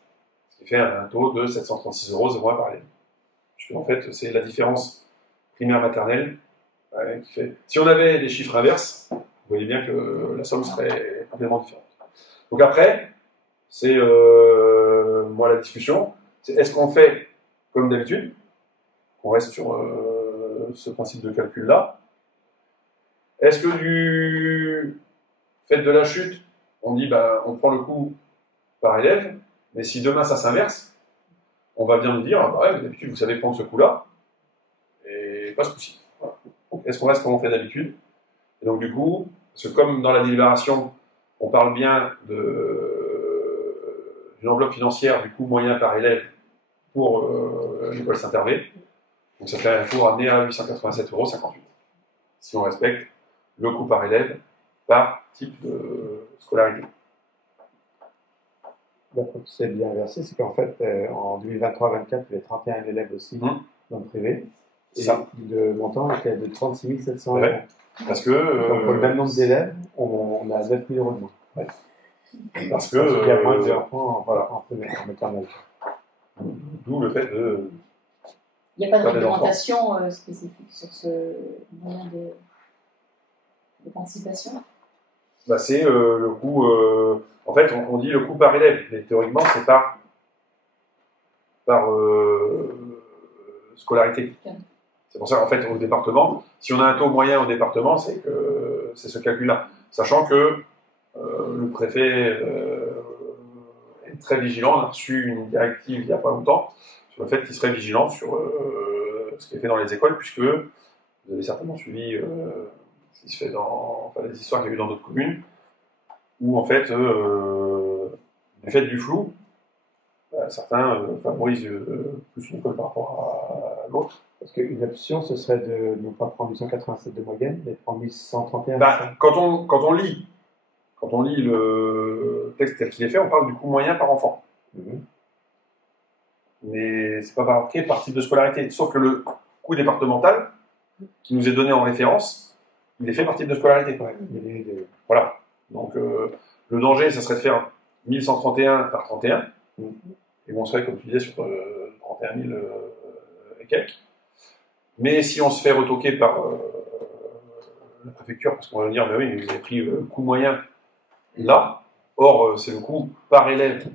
ce qui fait un taux de 736,01 € par élève. Puisque en fait, c'est la différence primaire-maternelle qui fait. Si on avait des chiffres inverses, vous voyez bien que la somme serait complètement différente. Donc après, c'est moi la discussion, Est-ce qu'on fait comme d'habitude, on reste sur ce principe de calcul-là? Est-ce que du fait de la chute, on dit bah, on prend le coût par élève, mais si demain ça s'inverse, on va bien nous dire, bah ouais, d'habitude vous savez prendre ce coût-là, et pas ce coup-ci. Voilà. Est-ce qu'on reste comme on fait d'habitude? Et donc du coup, parce que comme dans la délibération, on parle bien d'une enveloppe financière du coût moyen par élève pour l'école Saint-Hervé, donc ça fait un coût ramené à 887,58 €, si on respecte le coût par élève par type de scolarité. D'accord, c'est bien inversé, c'est qu'en fait, en 2023-24, il y avait 31 élèves aussi dans le privé. Et Ça. le montant était de 36 700 €. Ouais. Parce que. Donc, pour le même nombre d'élèves, on a 9 000 € de moins. Ouais. Parce que. Il y a moins d'enfants en primaire, en maternelle. D'où le fait de. Il n'y a pas de Pas des réglementation spécifique sur ce moyen de participation. Bah, c'est le coût. En fait, on dit le coût par élève, mais théoriquement, c'est par scolarité. Okay. C'est pour ça qu'en fait, au département, si on a un taux moyen au département, c'est ce calcul-là. Sachant que le préfet est très vigilant, on a reçu une directive il n'y a pas longtemps sur le fait qu'il serait vigilant sur ce qui est fait dans les écoles, puisque vous avez certainement suivi ce qui se fait dans les histoires qu'il y a eu dans d'autres communes, où en fait, du fait du flou, certains favorisent plus une école par rapport à l'autre. Parce qu'une option, ce serait de ne pas prendre 887 de moyenne, mais prendre 1131. Quand on lit le texte tel qu'il est fait, on parle du coût moyen par enfant. Mais c'est pas marqué par type de scolarité. Sauf que le coût départemental, qui nous est donné en référence, il est fait par type de scolarité quand même. Voilà. Donc le danger, ça serait de faire 1131 par 31. Et on serait, comme tu disais, sur 31 000 et quelques. Mais si on se fait retoquer par la préfecture, parce qu'on va dire, bah oui, mais vous avez pris le coût moyen là, or c'est le coût par élève,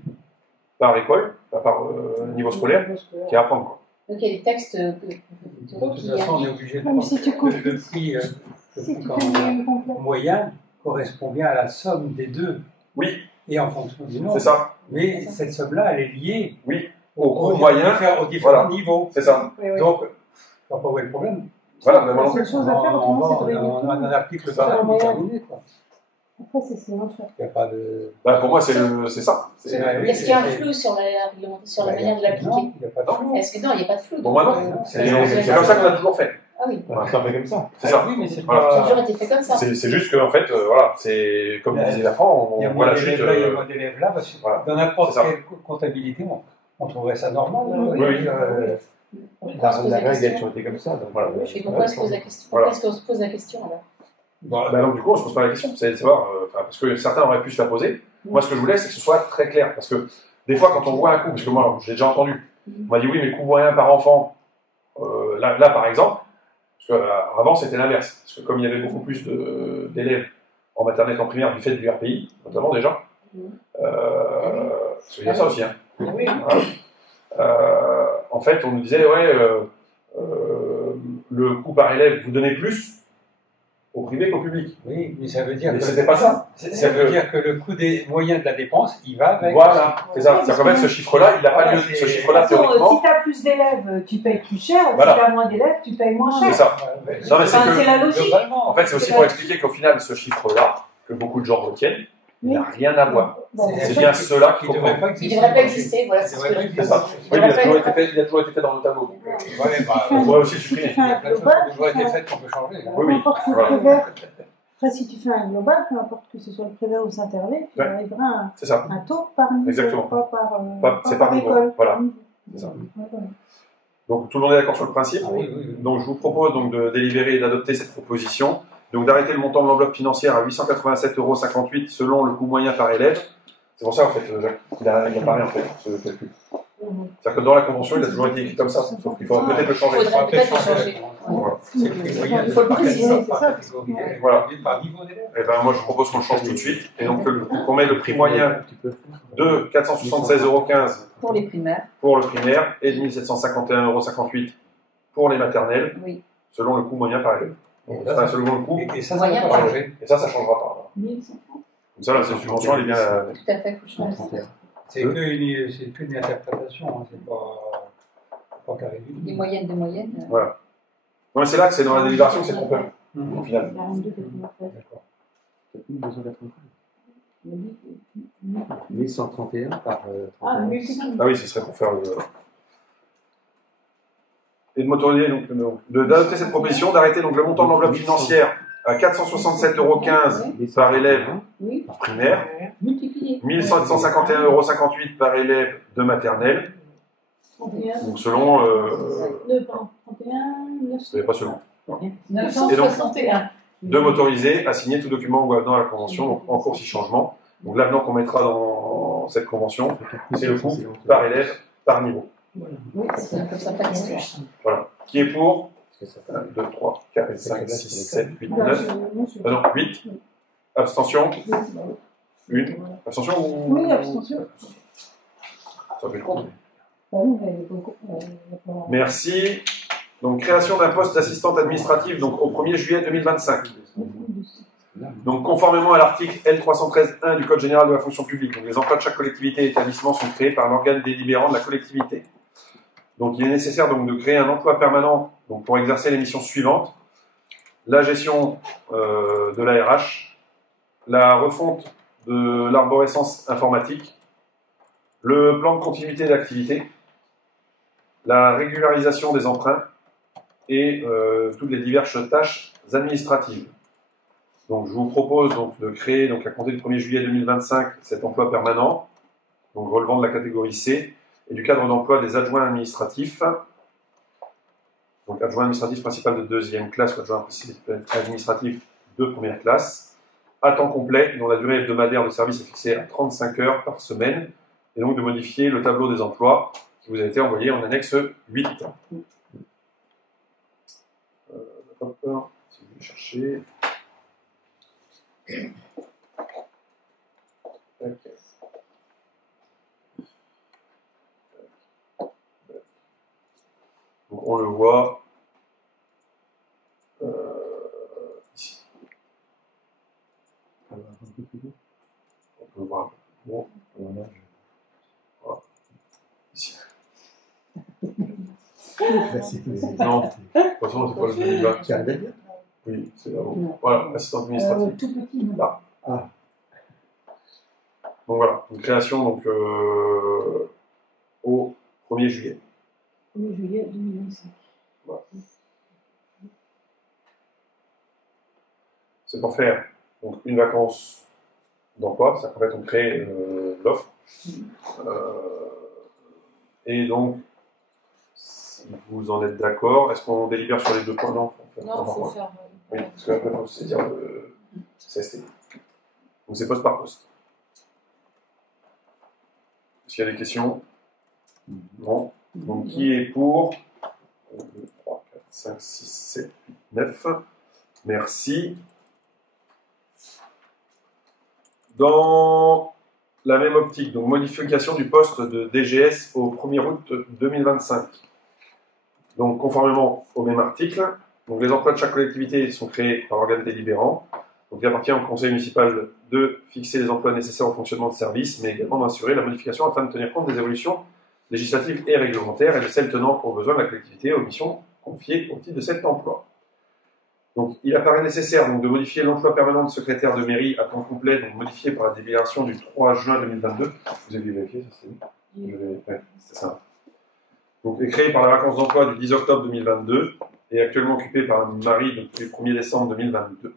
par école, par niveau scolaire, qui est à prendre. Quoi. Donc il y a des textes De toute façon, on est obligé de Mais si tu prendre le prix moyen correspond bien à la somme des deux. Oui. Et en fonction du nombre. C'est ça. Mais cette somme-là, elle est liée au coût moyen, aux différents niveaux. C'est ça. Donc, je ne vois pas où est le problème. Voilà, La seule chose à faire, autrement, c'est de on a un article ça. ça déterminé. Après, c'est l'enfer. Il n'y a pas de. Pour moi, c'est ça. Est-ce qu'il y a un flou sur la manière de l'appliquer? Non, il n'y a pas de flou. Est-ce que non, il n'y a pas de flou? Pour moi, non. C'est comme ça qu'on a toujours fait. Ah oui. Ça fait comme ça. C'est ça. Oui, mais c'est Ça a pas. toujours été fait comme ça. C'est juste que, en fait, voilà, c'est comme disait Bertrand, Il y a on voit moins la chute. d'élèves là, il y a moins d'élèves là, parce que Voilà. dans n'importe C'est ça. quelle comptabilité, on trouverait ça normal. Oui. Pourquoi on se pose La la règle a question? toujours été comme ça. Donc, Voilà. Et pourquoi est-ce qu'on se pose la question alors? Donc, du coup, on se pose pas la question, c'est de savoir, parce que certains auraient pu se la poser. Moi, ce que je voulais, c'est que ce soit très clair, parce que des fois, quand on voit un coût, parce que moi, j'ai déjà entendu, on m'a dit oui, mais coût moyen par enfant, là, par exemple, parce qu'avant, c'était l'inverse, parce que comme il y avait beaucoup plus d'élèves en maternelle qu'en primaire du fait du RPI, notamment déjà, parce qu'il y a ça aussi, hein. Oui. En fait, on nous disait, le coût par élève, vous donnez plus au privé qu'au public. Oui, mais ça veut dire Mais que c'était pas ça. ça veut dire que le coût des moyens de la dépense, il va avec. Voilà, c'est ça. C'est-à-dire qu'en fait, ce chiffre-là, il n'a pas lieu. Ce chiffre-là, théoriquement. Si tu as plus d'élèves, tu payes plus cher. Voilà. Si tu as moins d'élèves, tu payes moins cher. C'est ça. Non, mais Enfin, c'est la logique. Globalement. En fait, c'est aussi pour expliquer qu'au final, ce chiffre-là, que beaucoup de gens retiennent, il n'a rien à voir. C'est bien cela qu'il faut prendre. Il ne devrait pas exister, voilà, c'est ce que je C'est ça. Oui, il a toujours été fait dans le tableau. On pourrait aussi le supprimer. Il y a plein de choses qui ont toujours été faites qu'on peut changer. Oui, Peu importe le voilà. prévert. Après, si tu fais un global, peu importe que ce soit le prévert ou Saint-Hervé, tu arriveras à C'est ça. un taux par niveau, Exactement. pas C'est par niveau. école. Voilà. C'est ça. Voilà. Donc tout le monde est d'accord sur le principe. Oui, oui. Donc je vous propose donc de délibérer et d'adopter cette proposition. Donc d'arrêter le montant de l'enveloppe financière à 887,58 € selon le coût moyen par élève. C'est pour ça en fait, Jacques, il a parlé en fait ce calcul. C'est-à-dire que dans la convention, il a toujours été écrit comme ça, sauf qu'il faudra peut-être le changer. Il faudrait peut-être le changer. Voilà. C'est écrit moyenne Il faut le préciser, c'est ça. Voilà. Par niveau d'élève. Et ben moi je propose qu'on le change tout de suite, et donc qu'on met le prix moyen de 476,15 € Pour les primaires, pour le primaire et de 1751,58 € pour les maternelles, oui. selon le coût moyen par élève. Donc, enfin, selon le coût, Et ça Moyen va par pas changer. et ça changera pas. 1100. Comme ça, là, cette subvention, elle est bien. Tout à fait, il faut changer. C'est qu'une interprétation, hein, c'est pas carré du tout. Des moyennes de moyennes. Voilà. Non, mais c'est là que c'est dans la délibération que c'est trompeur, au final. 42,93. D'accord. 1131 par 31. Ah oui, ce serait pour faire le. Et de m'autoriser d'adopter cette proposition, d'arrêter donc le montant de l'enveloppe financière à 467,15 € par élève Oui, primaire, multiplié. 1751,58 € par élève de maternelle, 31. donc selon. 31, 900. Mais pas selon. 961. De m'autoriser à signer tout document ou avenant à la convention, donc en cours si changement. Donc l'avenant qu'on mettra dans cette convention, c'est le coût par élève, par niveau. Oui, c'est comme ça, pas d'histoire. Voilà. Qui est pour 1, 2, 3, 4, 5, 6, 7, 8, 9. Non, 8. Abstention. Une. Abstention ou. Oui, abstention. Ça fait le compte. Merci. Merci. Donc création d'un poste d'assistante administrative donc, au 1er juillet 2025. Donc conformément à l'article L313.1 du Code général de la fonction publique, donc, les emplois de chaque collectivité et établissement sont créés par un organe délibérant de la collectivité. Donc il est nécessaire donc, de créer un emploi permanent donc, pour exercer les missions suivantes. La gestion de l'ARH, la refonte de l'arborescence informatique, le plan de continuité d'activité, la régularisation des emprunts et toutes les diverses tâches administratives. Donc je vous propose donc, de créer donc, à compter du 1er juillet 2025 cet emploi permanent, donc relevant de la catégorie C, et du cadre d'emploi des adjoints administratifs, donc adjoint administratif principal de 2e classe ou adjoint administratif de 1re classe, à temps complet, dont la durée hebdomadaire de service est fixée à 35 heures par semaine, et donc de modifier le tableau des emplois qui vous a été envoyé en annexe 8. Hop, si vous voulez chercher. Tac. Donc on le voit ici. On peut le voir un peu plus gros. Voilà. Ici. Non, de toute façon, c'est pas le 2020. Oui, c'est là-haut. Voilà, assistant administratif. Tout petit, non. Là. Ah. Donc voilà, une création donc, au 1er juillet. 1er juillet 2025. Voilà. C'est pour faire donc, une vacance d'emploi, ça permet de créer l'offre. Et donc, si vous en êtes d'accord, est-ce qu'on délibère sur les deux points? Non, Non, il faut faire. oui, parce qu'après, il faut saisir le CST. Donc c'est poste par poste. Est-ce qu'il y a des questions? Non. Donc qui est pour 1, 2, 3, 4, 5, 6, 7, 8, 9. Merci. Dans la même optique, donc modification du poste de DGS au 1er août 2025. Donc conformément au même article, donc les emplois de chaque collectivité sont créés par l'organe délibérant. Donc il appartient au conseil municipal de fixer les emplois nécessaires au fonctionnement de service, mais également d'assurer la modification afin de tenir compte des évolutions législatives et réglementaires et de celles tenant aux besoins de la collectivité et aux missions confiées au titre de cet emploi. Donc il apparaît nécessaire donc, de modifier l'emploi permanent de secrétaire de mairie à temps complet, donc modifié par la délibération du 3 juin 2022. Vous avez vérifié, ça c'est ouais, c'était ça. Donc est créé par la vacance d'emploi du 10 octobre 2022 et actuellement occupé par Marie depuis le 1er décembre 2022.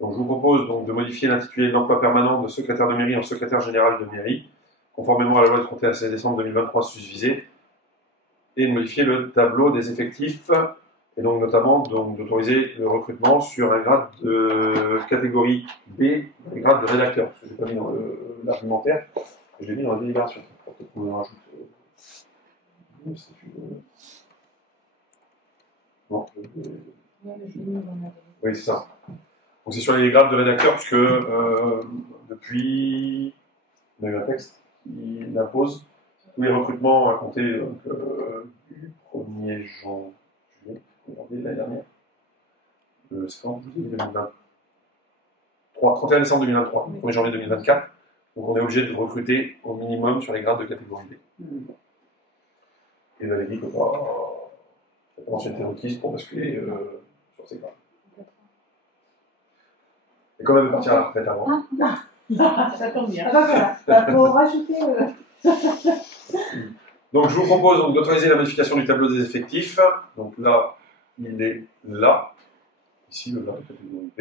Donc, je vous propose donc, de modifier l'intitulé de l'emploi permanent de secrétaire de mairie en secrétaire général de mairie, conformément à la loi du 31 décembre 2023 susvisée, et de modifier le tableau des effectifs, et donc notamment d'autoriser le recrutement sur un grade de catégorie B, le grade de rédacteur, parce que je n'ai pas mis dans l'argumentaire, je l'ai mis dans la délibération. Peut-être qu'on le rajoute Non, oui, c'est ça. Donc c'est sur les grades de rédacteur, puisque depuis, on a eu un texte qui impose tous les recrutements à compter donc, du 1er janvier de l'année dernière. C'est quand 2023, 31 décembre 2023, 1er janvier 2024. Donc on est obligé de recruter au minimum sur les grades de catégorie B. Et Valérie ne peut pas l'ancienneté requise pour basculer sur ces grades. Et quand même de partir à la retraite avant. Ça tombe bien. Ah bah voilà, il faut rajouter. Donc je vous propose d'autoriser la modification du tableau des effectifs. Donc là, il est là. Ici, le grade de catégorie B.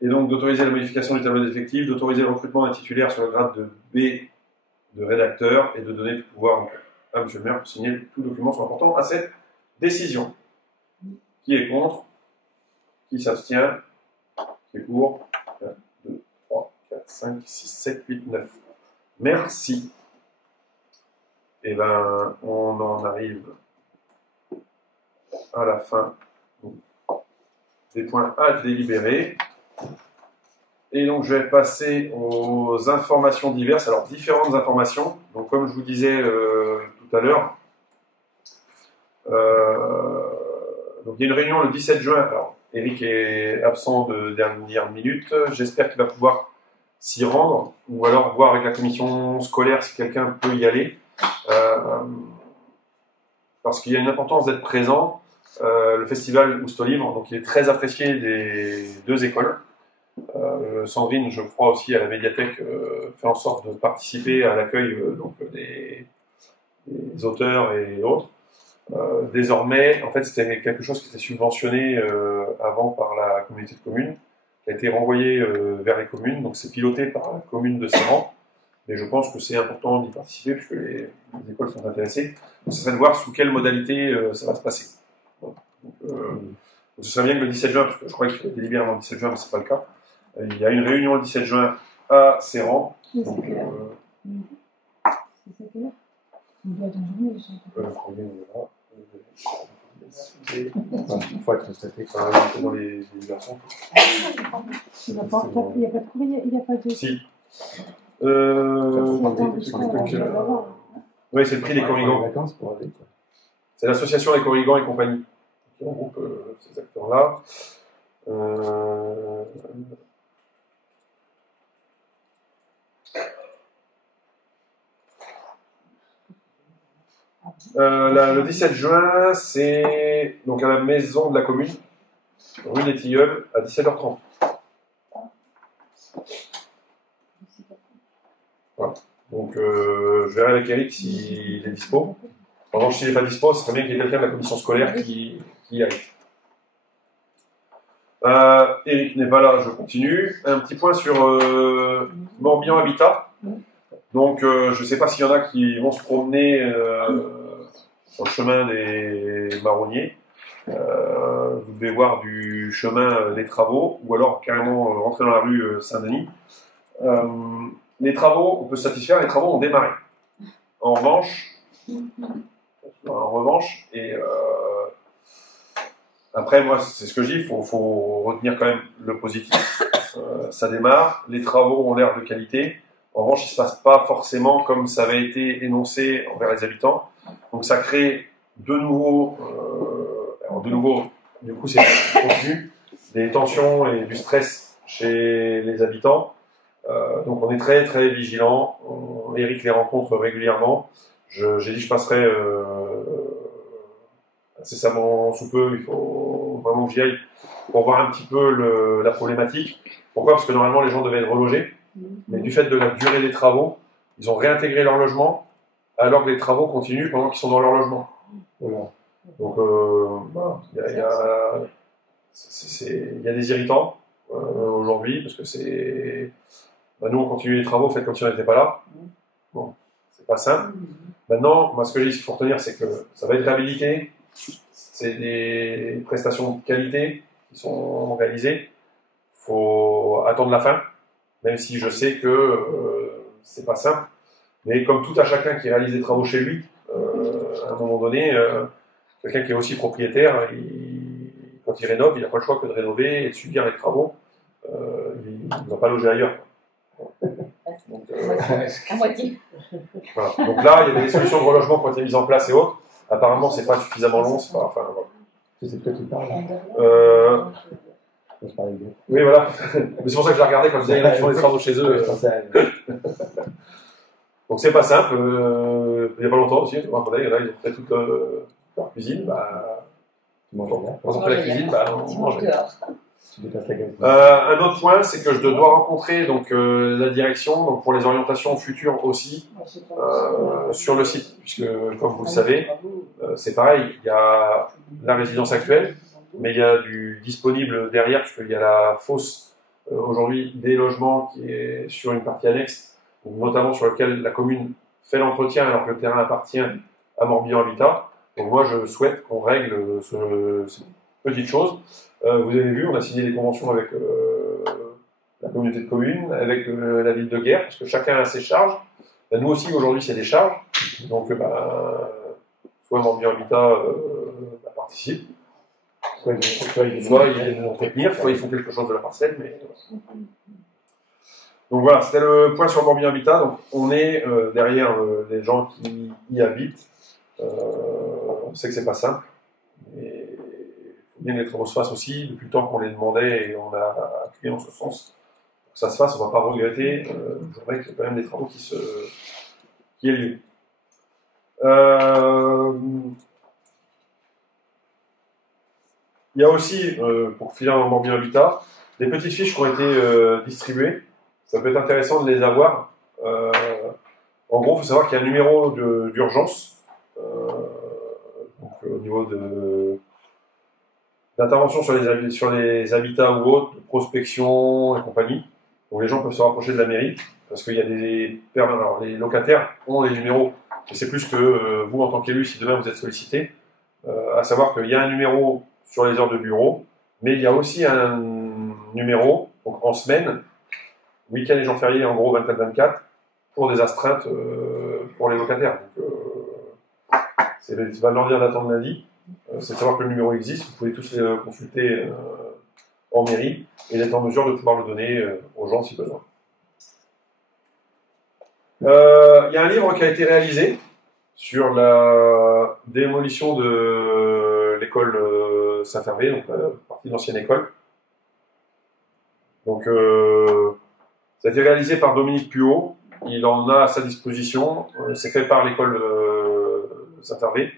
Et donc d'autoriser la modification du tableau des effectifs, d'autoriser le recrutement d'un titulaire sur le grade de B de rédacteur et de donner le pouvoir donc, à M. le maire pour signer tout document soit important à cette décision. Qui est contre? Qui s'abstient? Qui est pour? 1, 2, 3, 4, 5, 6, 7, 8, 9. Merci. Et bien, on en arrive à la fin des points à délibérer. Et donc, je vais passer aux informations diverses. Alors, différentes informations. Donc, comme je vous disais tout à l'heure, donc il y a une réunion le 17 juin. Alors, Eric est absent de dernière minute. J'espère qu'il va pouvoir s'y rendre, ou alors voir avec la commission scolaire si quelqu'un peut y aller. Parce qu'il y a une importance d'être présent. Le festival Oustolivre, donc il est très apprécié des deux écoles. Sandrine, je crois aussi à la médiathèque, fait en sorte de participer à l'accueil des auteurs et autres. Désormais, en fait, c'était quelque chose qui était subventionné avant par la communauté de communes, qui a été renvoyé vers les communes, donc c'est piloté par la commune de Séran, et je pense que c'est important d'y participer puisque les écoles sont intéressées. Donc, ça serait de voir sous quelle modalité ça va se passer. Donc, ce serait bien que le 17 juin, parce que je crois qu'il faut délibérer avant le 17 juin, mais ce n'est pas le cas. Il y a une réunion le 17 juin à Séran. Donc, C'est ça qui est là. On doit être en journée, je sais pas. Une fois constaté que ça va dans les garçons. Il n'y a pas de courrier, il n'y a pas de. Si. Oui, c'est le prix des Corrigans. C'est l'association des Corrigans et compagnie qui regroupe ces acteurs-là. Le 17 juin, c'est donc à la maison de la commune, rue des Tilleuls, à 17h30. Voilà. Donc, je verrai avec Eric s'il est dispo. En revanche, s'il n'est pas dispo, ce serait bien qu'il y ait quelqu'un de la commission scolaire qui y aille. Eric n'est pas là, je continue. Un petit point sur Morbihan Habitat. Donc, je ne sais pas s'il y en a qui vont se promener sur le chemin des marronniers. Vous devez voir du chemin des travaux, ou alors carrément rentrer dans la rue Saint-Denis. Les travaux, on peut se satisfaire, les travaux ont démarré. En revanche, et après, moi, c'est ce que je dis, il faut retenir quand même le positif. Ça démarre, les travaux ont l'air de qualité. En revanche, il ne se passe pas forcément comme ça avait été énoncé envers les habitants. Donc ça crée de nouveau, du coup c'est continu, des tensions et du stress chez les habitants. Donc on est très très vigilant. Eric les rencontre régulièrement. J'ai dit que je passerai incessamment sous peu. Il faut vraiment que j'y aille pour voir un petit peu la problématique. Pourquoi? Parce que normalement les gens devaient être relogés, mais du fait de la durée des travaux, ils ont réintégré leur logement alors que les travaux continuent pendant qu'ils sont dans leur logement. Voilà. Donc voilà. Il y a des irritants aujourd'hui parce que c'est. Nous, on continue les travaux, faites comme si on n'était pas là. Bon, c'est pas simple. Maintenant, moi, ce que j'ai qu'il faut retenir, c'est que ça va être réhabilité. C'est des prestations de qualité qui sont réalisées. Il faut attendre la fin, même si je sais que c'est pas simple. Mais comme tout à chacun qui réalise des travaux chez lui, à un moment donné, quelqu'un qui est aussi propriétaire, quand il rénove, il n'a pas le choix que de rénover et de subir les travaux. Il ne va pas loger ailleurs. Donc, À moitié. voilà. Donc là, il y avait des solutions de relogement qui ont été mises en place et autres. Apparemment, c'est pas suffisamment long. C'est pas, enfin, voilà. C'est toi qui parles. Je parlais bien. Oui, voilà. Mais c'est pour ça que je la regardais quand je disais, il y en a qui font des travaux chez eux. Donc c'est pas simple. Il n'y a pas longtemps aussi, il y en a, ils ont fait toute leur cuisine. Bah, Tu manges bien. quand on fait la cuisine, bah, on mange. Tu dépasses la gamme. Un autre point, c'est que je dois rencontrer donc, la direction donc, pour les orientations futures aussi sur le site, puisque comme vous le savez, c'est pareil, il y a la résidence actuelle, mais il y a du disponible derrière, puisqu'il y a la fosse aujourd'hui des logements qui est sur une partie annexe, notamment sur laquelle la commune fait l'entretien alors que le terrain appartient à Morbihan Habitat. Donc moi, je souhaite qu'on règle ces petites choses. Vous avez vu, on a signé des conventions avec la communauté de communes, avec la ville de Guerre, parce que chacun a ses charges. Ben, nous aussi, aujourd'hui, c'est des charges. Donc, soit Morbihan Habitat participe, soit ils vont prévenir, soit ils font quelque chose de la parcelle. Mais... Donc voilà, c'était le point sur Morbihan Habitat. Donc, on est derrière les gens qui y habitent. On sait que c'est pas simple. Mais bien que les travaux se fassent aussi, depuis le temps qu'on les demandait et on a appuyé en ce sens. Pour que ça se fasse, on ne va pas regretter. Je voudrais qu'il y ait quand même des travaux qui aient lieu. Il y a aussi, pour finir en Morbihan Habitat, des petites fiches qui ont été distribuées. Ça peut être intéressant de les avoir. En gros, il faut savoir qu'il y a un numéro d'urgence au niveau d'intervention sur les habitats ou autres, de prospection et compagnie. Donc les gens peuvent se rapprocher de la mairie, parce qu'il y a alors, les locataires ont les numéros, et c'est plus que vous en tant qu'élu, si demain vous êtes sollicité, à savoir qu'il y a un numéro sur les heures de bureau, mais il y a aussi un numéro, donc en semaine, week-end et jours fériés, en gros 24-24, pour des astreintes pour les locataires. Donc, c'est pas de leur dire d'attendre lundi. C'est de savoir que le numéro existe, vous pouvez tous les consulter en mairie et d'être en mesure de pouvoir le donner aux gens si besoin. Il y a un livre qui a été réalisé sur la démolition de l'école Saint-Hervé, donc partie de l'ancienne école. Donc, ça a été réalisé par Dominique Puot, il en a à sa disposition, c'est fait par l'école Saint-Hervé.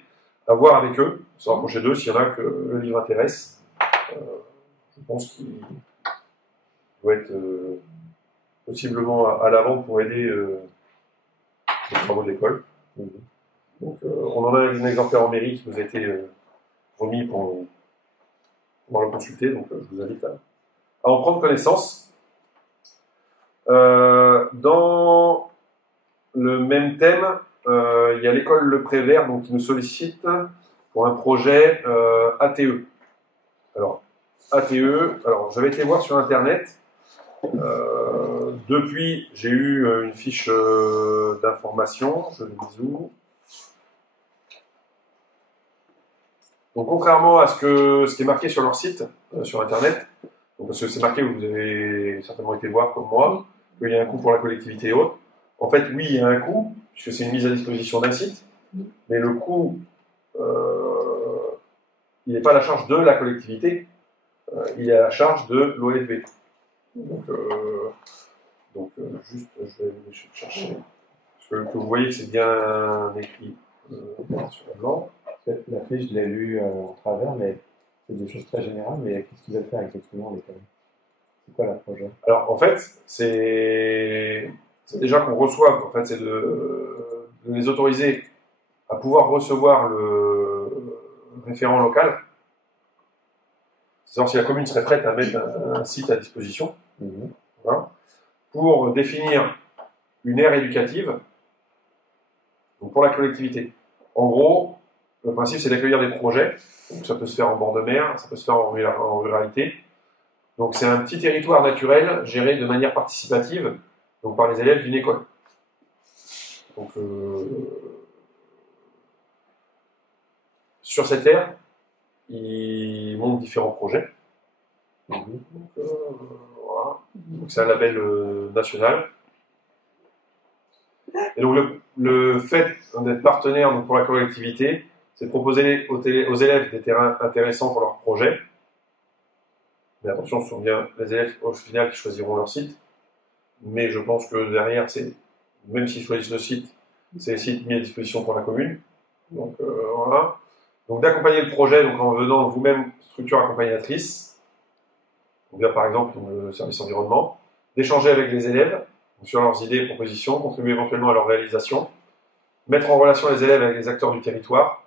À voir avec eux, se rapprocher d'eux s'il y en a que le livre intéresse. Je pense qu'il doit être possiblement à l'avant pour aider les travaux de l'école. Donc, on en a un exemplaire en mairie qui nous a été remis pour pouvoir le consulter, donc je vous invite à en prendre connaissance. Dans le même thème, il y a l'école Le Prévert donc, qui nous sollicite pour un projet ATE. Alors, ATE, alors j'avais été voir sur Internet. Depuis, j'ai eu une fiche d'information. Je le dis où. Donc, contrairement à ce qui est marqué sur leur site, sur Internet, donc, parce que c'est marqué, vous avez certainement été voir comme moi, qu'il y a un coût pour la collectivité et autres. En fait, oui, il y a un coût, puisque c'est une mise à disposition d'un site, mais le coût, il n'est pas à la charge de la collectivité, il est à la charge de l'OFB. Donc, juste, je vais chercher. Parce que vous voyez que c'est bien écrit sur le blanc. La fiche, je l'ai lue en travers, mais c'est des choses très générales, mais qu'est-ce qu'ils veulent faire exactement, l'école ? C'est quoi le projet ? Alors, en fait, c'est déjà qu'on reçoive, en fait, c'est de les autoriser à pouvoir recevoir le référent local. C'est-à-dire si la commune serait prête à mettre un site à disposition, voilà, pour définir une aire éducative donc pour la collectivité. En gros, le principe, c'est d'accueillir des projets. Donc, ça peut se faire en bord de mer, ça peut se faire en ruralité. Donc, c'est un petit territoire naturel géré de manière participative donc par les élèves d'une école. Donc, sur cette aire, ils montent différents projets. Donc, voilà. Donc, c'est un label national. Et donc le fait d'être partenaire donc, pour la collectivité, c'est de proposer aux élèves des terrains intéressants pour leur projet. Mais attention, ce sont bien les élèves au final qui choisiront leur site. Mais je pense que derrière, même s'ils choisissent le site, c'est le site mis à disposition pour la commune. Donc voilà. Donc d'accompagner le projet donc, en venant vous-même structure accompagnatrice, donc là par exemple le service environnement, d'échanger avec les élèves sur leurs idées et propositions, contribuer éventuellement à leur réalisation, mettre en relation les élèves avec les acteurs du territoire,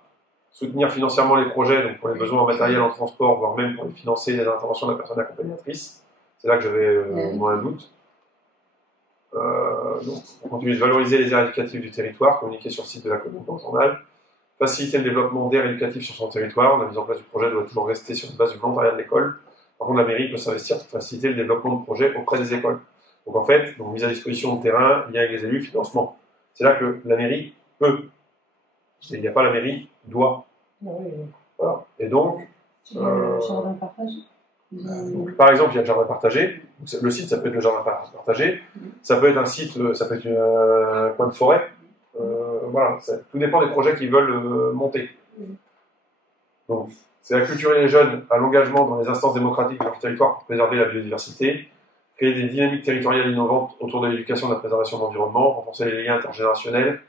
soutenir financièrement les projets donc pour les besoins en matériel, en transport, voire même pour financer les interventions de la personne accompagnatrice. C'est là que j'avais moins un doute. Donc, on continue de valoriser les aires éducatives du territoire, communiquer sur le site de la commune dans le journal, faciliter le développement d'aires éducatives sur son territoire. La mise en place du projet doit toujours rester sur la base du volontariat de l'école. Par contre, la mairie peut s'investir pour faciliter le développement de projets auprès des écoles. Donc en fait, mise à disposition de terrain, lien avec les élus, financement. C'est là que la mairie peut. Il n'y a pas la mairie, doit. Voilà. Et donc, Jardin partagé. donc, par exemple, il y a le jardin partagé. Le site, ça peut être le jardin partagé. Ça peut être un site, ça peut être un coin de forêt. Voilà, tout dépend des projets qu'ils veulent monter. Donc, c'est acculturer les jeunes à l'engagement dans les instances démocratiques de leur territoire pour préserver la biodiversité, créer des dynamiques territoriales innovantes autour de l'éducation et de la préservation de l'environnement, renforcer les liens intergénérationnels,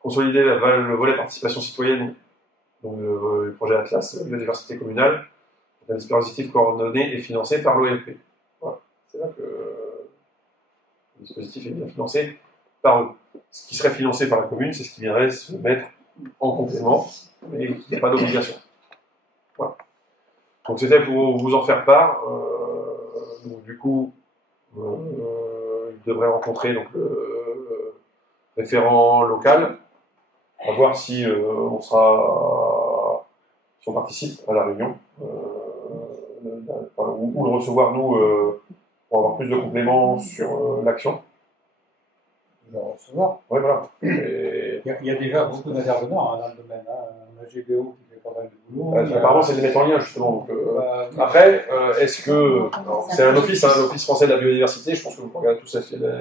consolider le volet participation citoyenne, donc le projet Atlas, la biodiversité communale, un dispositif coordonné et financé par l'OFP. Voilà. C'est là que le dispositif est bien financé par eux. Ce qui serait financé par la commune, c'est ce qui viendrait se mettre en complément, mais il n'y a pas d'obligation. Voilà. Donc c'était pour vous en faire part. Donc, du coup, il devrait rencontrer donc, le référent local, à voir si si on participe à la réunion, ou le recevoir nous pour avoir plus de compléments sur l'action. Je vais recevoir. Ouais, voilà. Il y a déjà beaucoup d'intervenants dans le domaine. On a GBO qui fait pas mal de boulot. Apparemment, c'est de les mettre en lien, justement. Donc, après, est-ce que... C'est un office, l'Office français de la biodiversité, je pense que vous regardez tous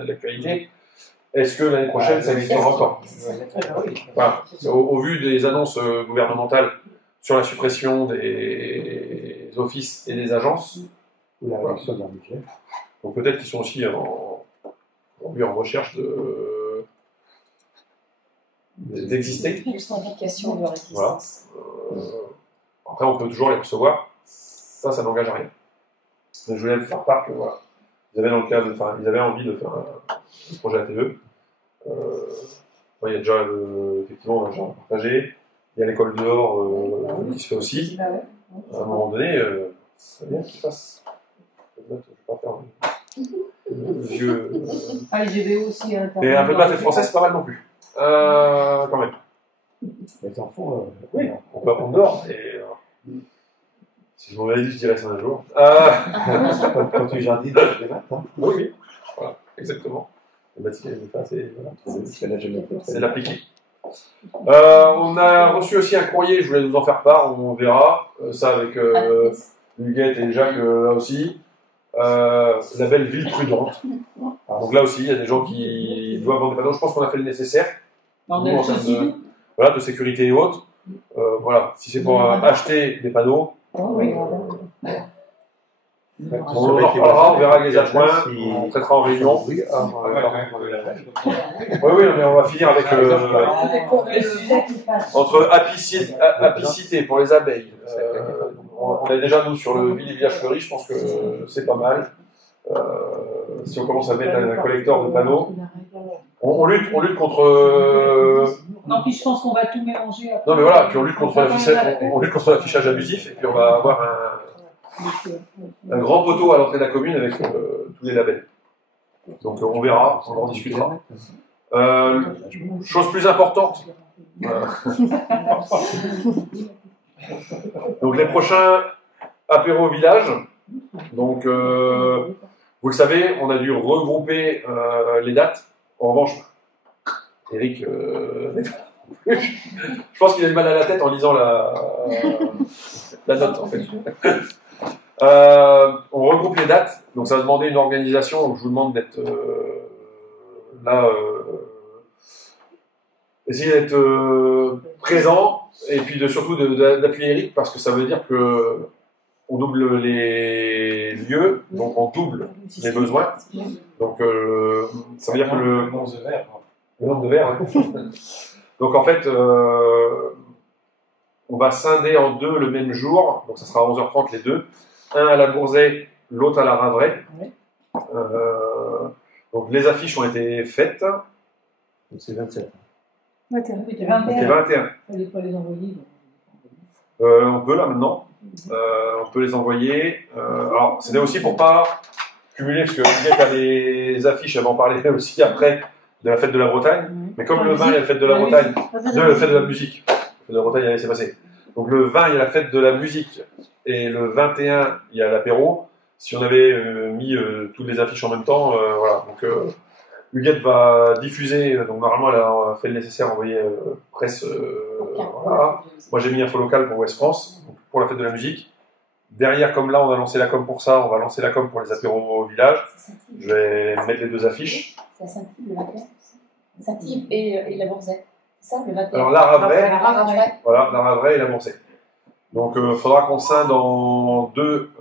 l'actualité. Est-ce que l'année prochaine, ça existera encore? Voilà. Au vu des annonces gouvernementales sur la suppression des offices et des agences, Voilà. donc peut-être qu'ils sont aussi en recherche d'exister. Justification de leur existence. Voilà. Après, on peut toujours les recevoir. Ça n'engage à rien. Mais je voulais vous faire part que voilà, ils avaient envie de faire un projet ATE. Il y a déjà effectivement un genre partagé. Il y a l'école dehors qui se fait aussi. À un moment donné, c'est bien qu'ils fassent. Je ne vais pas faire le vieux. Ah, les GBO aussi. Mais un peu de maths et de français, c'est pas mal non plus. Quand même. Les enfants, Oui, on peut apprendre dehors. Et, si je m'en avais dit, je dirais ça un jour. quand tu jardines, tu les maths, hein. Oui, oui. Voilà, exactement. C'est l'appliqué. On a reçu aussi un courrier, je voulais vous en faire part, on verra. Ça avec Huguette et Jacques là aussi. Label Ville Prudente. Donc là aussi, il y a des gens qui doivent avoir des panneaux. Je pense qu'on a fait le nécessaire. Nous, en termes de sécurité et autres. Voilà, si c'est pour acheter des panneaux. On en reparlera, on verra avec les adjoints, on traitera en réunion. Oui, mais on va finir avec entre apicité pour les abeilles. On est déjà nous sur le village fleuri, je pense que c'est pas mal. Si on commence à mettre un collecteur de panneaux, on lutte contre. Non, puis je pense qu'on va tout mélanger. Après. Non, mais voilà, puis on lutte contre l'affichage abusif, et puis on va avoir un grand poteau à l'entrée de la commune avec tous les labels. Donc on verra, on en discutera. Chose plus importante. Donc les prochains apéros au village. Donc vous le savez, on a dû regrouper les dates. En revanche, Eric, je pense qu'il a eu mal à la tête en lisant la note, en fait. On regroupe les dates, donc ça va demander une organisation, donc je vous demande d'être là, essayer d'être présent, et puis surtout d'appuyer Eric, parce que ça veut dire que on double les lieux, donc on double les besoins. Donc ça veut dire que le nombre de verres. Donc en fait, on va scinder en deux le même jour, donc ça sera à 11h30 les deux. Un à la Bourzay, l'autre à la Ravray. Donc les affiches ont été faites. C'est 27. Ouais, C'est 21. Il fallait pas les envoyer. On peut là maintenant. On peut les envoyer. Alors c'était aussi pour pas cumuler, parce que Juliette a des affiches, elle va en parler aussi après de la fête de la Bretagne. Mais comme le 20 il y a la fête de la Bretagne, la fête de la musique. La fête de la Bretagne, elle s'est passée. Donc le 20 il y a la fête de la musique et le 21 il y a l'apéro. Si on avait mis toutes les affiches en même temps, voilà. Donc Huguette va diffuser, donc normalement elle a fait le nécessaire, envoyé presse. Voilà. Moi j'ai mis info local pour Ouest France, donc pour la fête de la musique. Derrière, comme là on a lancé la com pour ça, on va lancer la com pour les apéros au village. Je vais mettre les deux affiches. C'est à Saint-Yves le 21. Saint-Yves et la Bourzay. C'est ça le 21. Alors la Ravray, Ravray. voilà, la Ravray et la Bourzay. Donc il faudra qu'on scinde en deux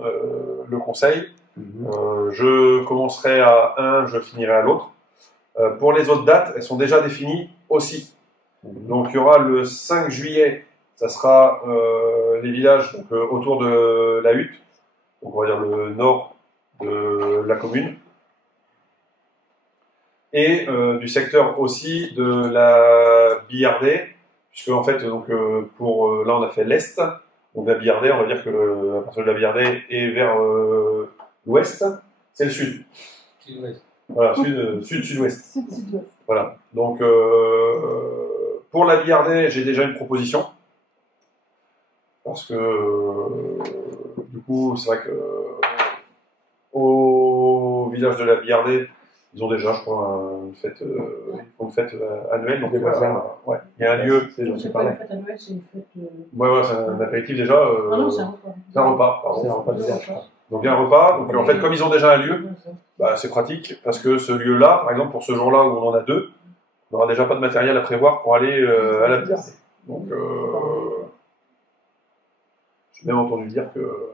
le conseil. Je commencerai à un, je finirai à l'autre. Pour les autres dates, elles sont déjà définies aussi. Donc il y aura le 5 juillet, ça sera les villages donc, autour de la Hutte, donc on va dire le nord de la commune, et du secteur aussi de la Billardais, puisque en fait donc, pour là on a fait l'est, donc la Billardais, on va dire que à partir de la Billardais et vers l'ouest, c'est le sud. Sud-ouest. Voilà, sud-sud-ouest. Voilà. Donc, pour la Billardais, j'ai déjà une proposition. Parce que, du coup, c'est vrai que au village de la Billardais, ils ont déjà, je crois, une fête annuelle. Donc, ouais, il y a un lieu. C'est pas une fête annuelle, c'est une fête. Ouais, voilà, c'est un apéritif déjà. Ah non, c'est un repas. C'est un repas, pardon. C'est un repas de village. Donc il y a un repas, donc en fait comme ils ont déjà un lieu, bah, c'est pratique parce que ce lieu-là, par exemple pour ce jour-là où on en a deux, on n'aura déjà pas de matériel à prévoir pour aller à la Billardais. Donc j'ai même entendu dire que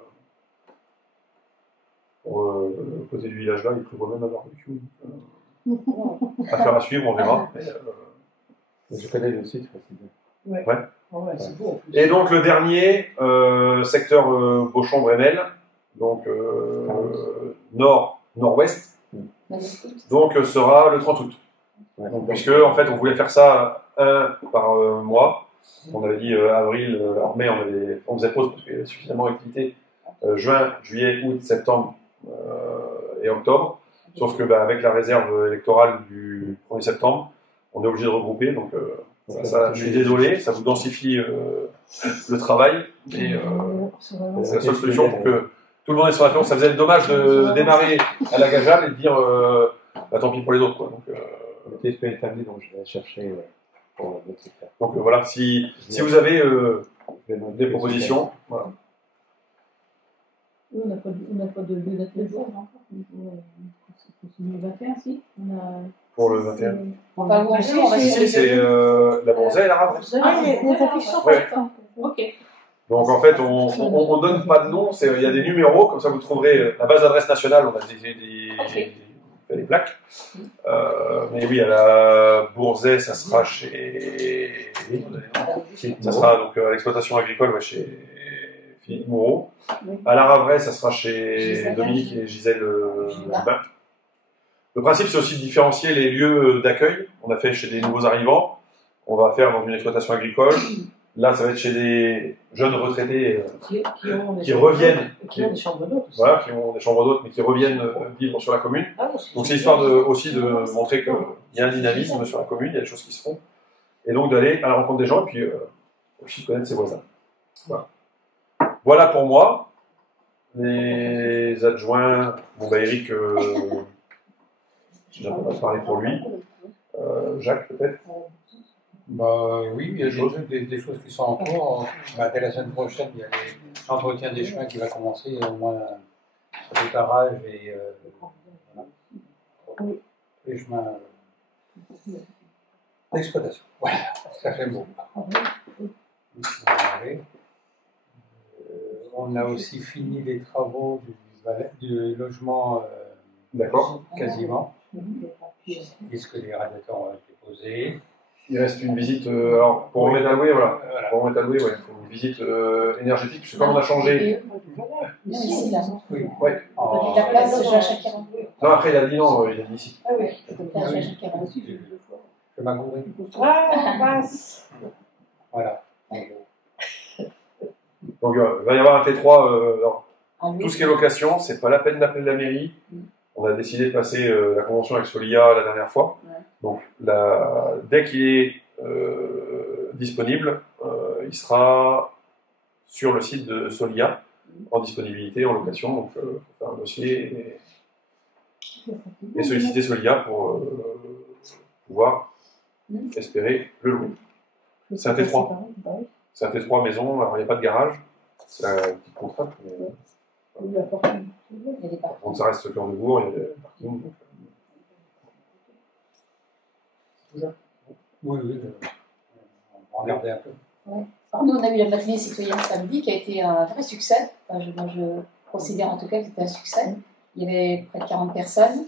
pour le côté du village là, il prévoit même un barbecue. Affaire à suivre, on verra. Mais, Je connais le site, c'est bien. Ouais. Ouais. Ouais, c'est beau en plus. Et donc le dernier, secteur Beauchamp-Brémel, donc nord-nord-ouest, donc sera le 30 août. Donc, puisque en fait on voulait faire ça un par mois, on avait dit avril, alors mai on faisait pause parce qu'il y avait suffisamment d'activités, juin, juillet, août, septembre et octobre, sauf que bah, avec la réserve électorale du 1er septembre, on est obligé de regrouper, donc ça, je suis désolé, ça vous densifie le travail, mais c'est la seule solution pour que tout le monde est sur la planche. Ça faisait dommage de démarrer à la gageable et de dire bah, tant pis pour les autres. Quoi. Donc, TSP établi, donc je vais chercher pour notre secteur. donc voilà, si vous avez des propositions, voilà. Nous, on n'a pas de lieu d'atelier encore. C'est le 21, si. Pour le 21. On va où on va Si, c'est la Bourzay et la Ravray. Ah, les affiches sont Ouais. faites. Ok. Donc en fait, on donne pas de nom, il y a des numéros, comme ça vous trouverez la base d'adresse nationale, on a des plaques. Mais oui, à la Bourzay, ça sera chez. Ça sera donc à l'exploitation agricole ouais, chez Philippe Moreau. À la Ravray, ça sera chez Gisèle. Dominique et Gisèle Lubin. Le principe, c'est aussi de différencier les lieux d'accueil. On a fait chez des nouveaux arrivants, on va faire dans une exploitation agricole. Là, ça va être chez des jeunes retraités qui reviennent, Qui ont des chambres d'hôtes aussi. voilà, qui ont des chambres d'hôtes, mais qui reviennent vivre sur la commune. Ah, Donc c'est histoire aussi de montrer qu'il y a un dynamisme sur la commune, il y a des choses qui se font, et donc d'aller à la rencontre des gens et puis aussi de connaître ses voisins. Voilà. Voilà pour moi. Les adjoints, bon bah Eric, j'ai pas parlé pour lui. Jacques, peut-être? Bah, oui, il y a des choses qui sont en cours. Bah, dès la semaine prochaine, il y a l'entretien des chemins qui va commencer, au moins sur le carrage et voilà. Les chemins d'exploitation. Voilà, ça fait beau. On a aussi fini les travaux du logement D'accord. quasiment, puisque les radiateurs ont été posés. Il reste une visite, alors pour remettre à louer, voilà. Pour remettre à louer, ouais, il faut une visite énergétique, puisque comme on a changé. Ici, là. Oui. Ouais. La place de Jacques Caron. Non, après il a dit non, il a dit ici. Ah oui, la place de Jacques Caron. Je m'agouré. Ah, mince. Voilà. Donc il va y avoir un T3. Ah oui. Tout ce qui est location, c'est pas la peine d'appeler la mairie. On a décidé de passer la convention avec Solia la dernière fois. Ouais. Donc dès qu'il est disponible, il sera sur le site de Solia en disponibilité, en location. Donc il faut faire un dossier et solliciter Solia pour pouvoir espérer le louer. C'est un T3. C'est un T3 maison, alors il n'y a pas de garage. C'est un petit contrat. Mais... Il y a des parcs. Donc ça reste au cœur de bourg, il y a des parkings. Oui, on va regarder un peu. Ouais. Alors, nous, on a eu la matinée citoyenne samedi qui a été un vrai succès. Enfin, moi, je considère en tout cas que c'était un succès. Il y avait près de 40 personnes.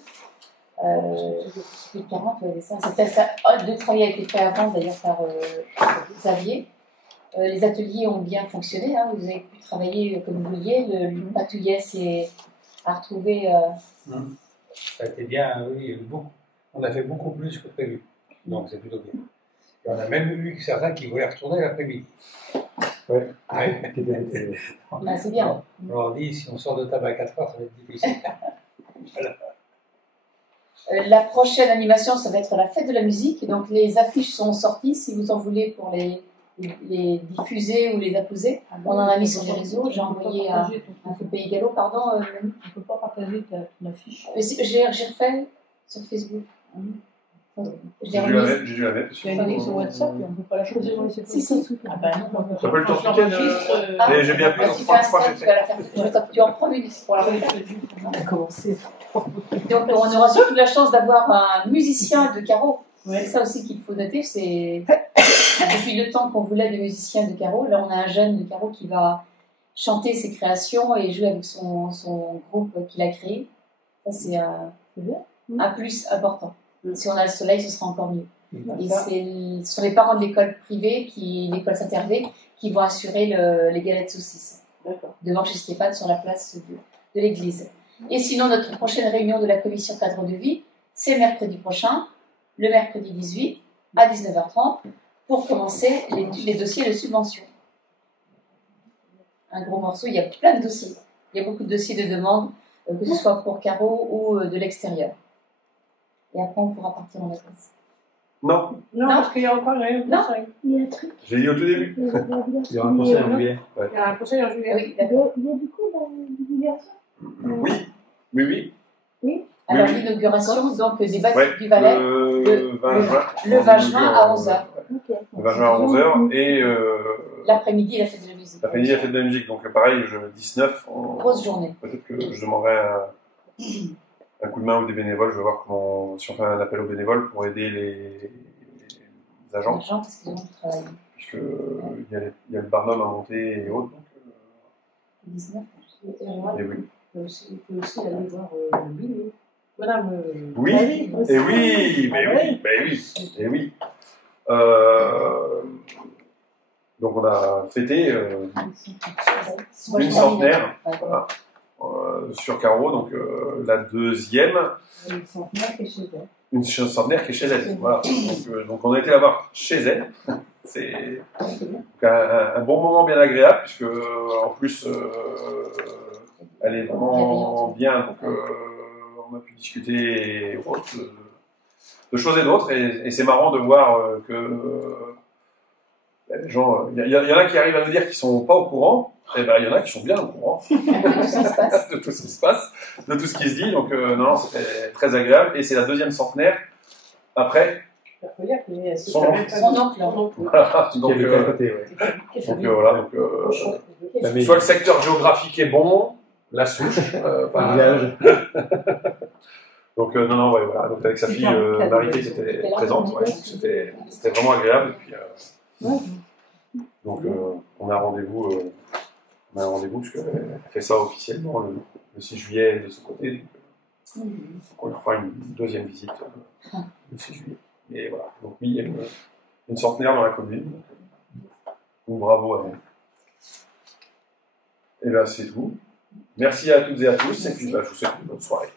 Plus de 40, deux travaux a été fait avant d'ailleurs par Xavier. Les ateliers ont bien fonctionné, hein. Vous avez pu travailler comme vous vouliez. Le patouillet a retrouvé. Ça a été bien, oui, beaucoup. On a fait beaucoup plus que prévu. Donc c'est plutôt bien. Et on a même eu certains qui voulaient retourner l'après-midi. Ouais. Bah, c'est bien. On leur dit, si on sort de table à 4 heures, ça va être difficile. Voilà. La prochaine animation, ça va être la fête de la musique. Donc les affiches sont sorties, si vous en voulez, pour les diffuser ou les apposer. On en a mis sur les réseaux. J'ai envoyé un Pays Gallo, pardon. On ne peut pas partager ton affiche. J'ai refait sur Facebook. J'ai dû la mettre. Tu l'as mis sur WhatsApp et on ne peut pas la choisir. Si. Ah ben non. Ça peut le temps ce week-end. Mais j'ai bien pris. Tu fais un snap, tu vas la faire. Tu en prends une pour la refaire. On a commencé. Donc on aura surtout la chance d'avoir un musicien de carreau. C'est ça aussi qu'il faut noter. C'est depuis le temps qu'on voulait des musiciens de carreau. Là on a un jeune de carreau qui va chanter ses créations et jouer avec son groupe qu'il a créé. Ça c'est un plus important. Si on a le soleil, ce sera encore mieux. Et ce sont les parents de l'école privée, l'école Saint-Hervé, qui vont assurer les galettes saucisses devant chez Stéphane sur la place de l'église. Et sinon, notre prochaine réunion de la commission cadre de vie, c'est mercredi prochain, le mercredi 18 à 19h30, pour commencer les dossiers de subvention. Un gros morceau, il y a plein de dossiers. Il y a beaucoup de dossiers de demande, que ce soit pour Caro ou de l'extérieur. Et après, on pourra partir en vacances. Non. Non, parce qu'il y a encore rien. Non. Il y a un truc. J'ai dit au tout début. Il y aura un conseil en juillet. Il y a un conseil en juillet. Oui, d'accord. Il y a du coup la divulgation. Oui. Alors, Oui. l'inauguration donc, des bâtiments Ouais, du Valais, le 20 juin. le 20 juin à 11h. Ok. Le 20 juin à 11h et L'après-midi, la fête de la musique. l'après-midi, la fête de la musique. Donc pareil, le 19, Grosse journée. peut-être que je demanderai un coup de main aux des bénévoles. Je vais voir si on fait un appel aux bénévoles pour aider les agents. Les gens, parce qu'ils ont du travail. Puisqu'il y a le Barnum à monter et autres. Donc, 19. et oui. Il peut aussi aller voir le Billy. Madame. Oui, et oui, et oui. Donc on a fêté une centenaire voilà, sur Caro, donc la deuxième, Une centenaire qui est chez elle. une centenaire qui est chez elle. Voilà. Donc on a été la voir chez elle. C'est un bon moment bien agréable, puisque en plus elle est vraiment bien. Donc on a pu discuter de choses et d'autres, et c'est marrant de voir que les gens, il y en a qui arrivent à nous dire qu'ils sont pas au courant, et ben il y en a qui sont bien au courant de tout ce qui se passe, de tout ce qui se dit. Donc non, c'était très agréable, et c'est la deuxième centenaire après Super Folliac, mais c'est Son- Son oncle. Voilà, Qui donc, est de quel côté, ouais. voilà, donc, La soit le secteur géographique est bon, la souche, Le pas- village. Donc non, ouais, voilà. Donc avec sa fille Marité qui était présente, ouais, donc c'était vraiment agréable. Et puis, donc on a un rendez-vous, parce qu'elle fait ça officiellement le 6 juillet de son côté. Donc, on leur fera une deuxième visite le 6 juillet. Et voilà. Donc oui, il y a une centenaire dans la commune. Donc bravo à elle. Et bien c'est tout. Merci à toutes et à tous. Et puis je vous souhaite une bonne soirée.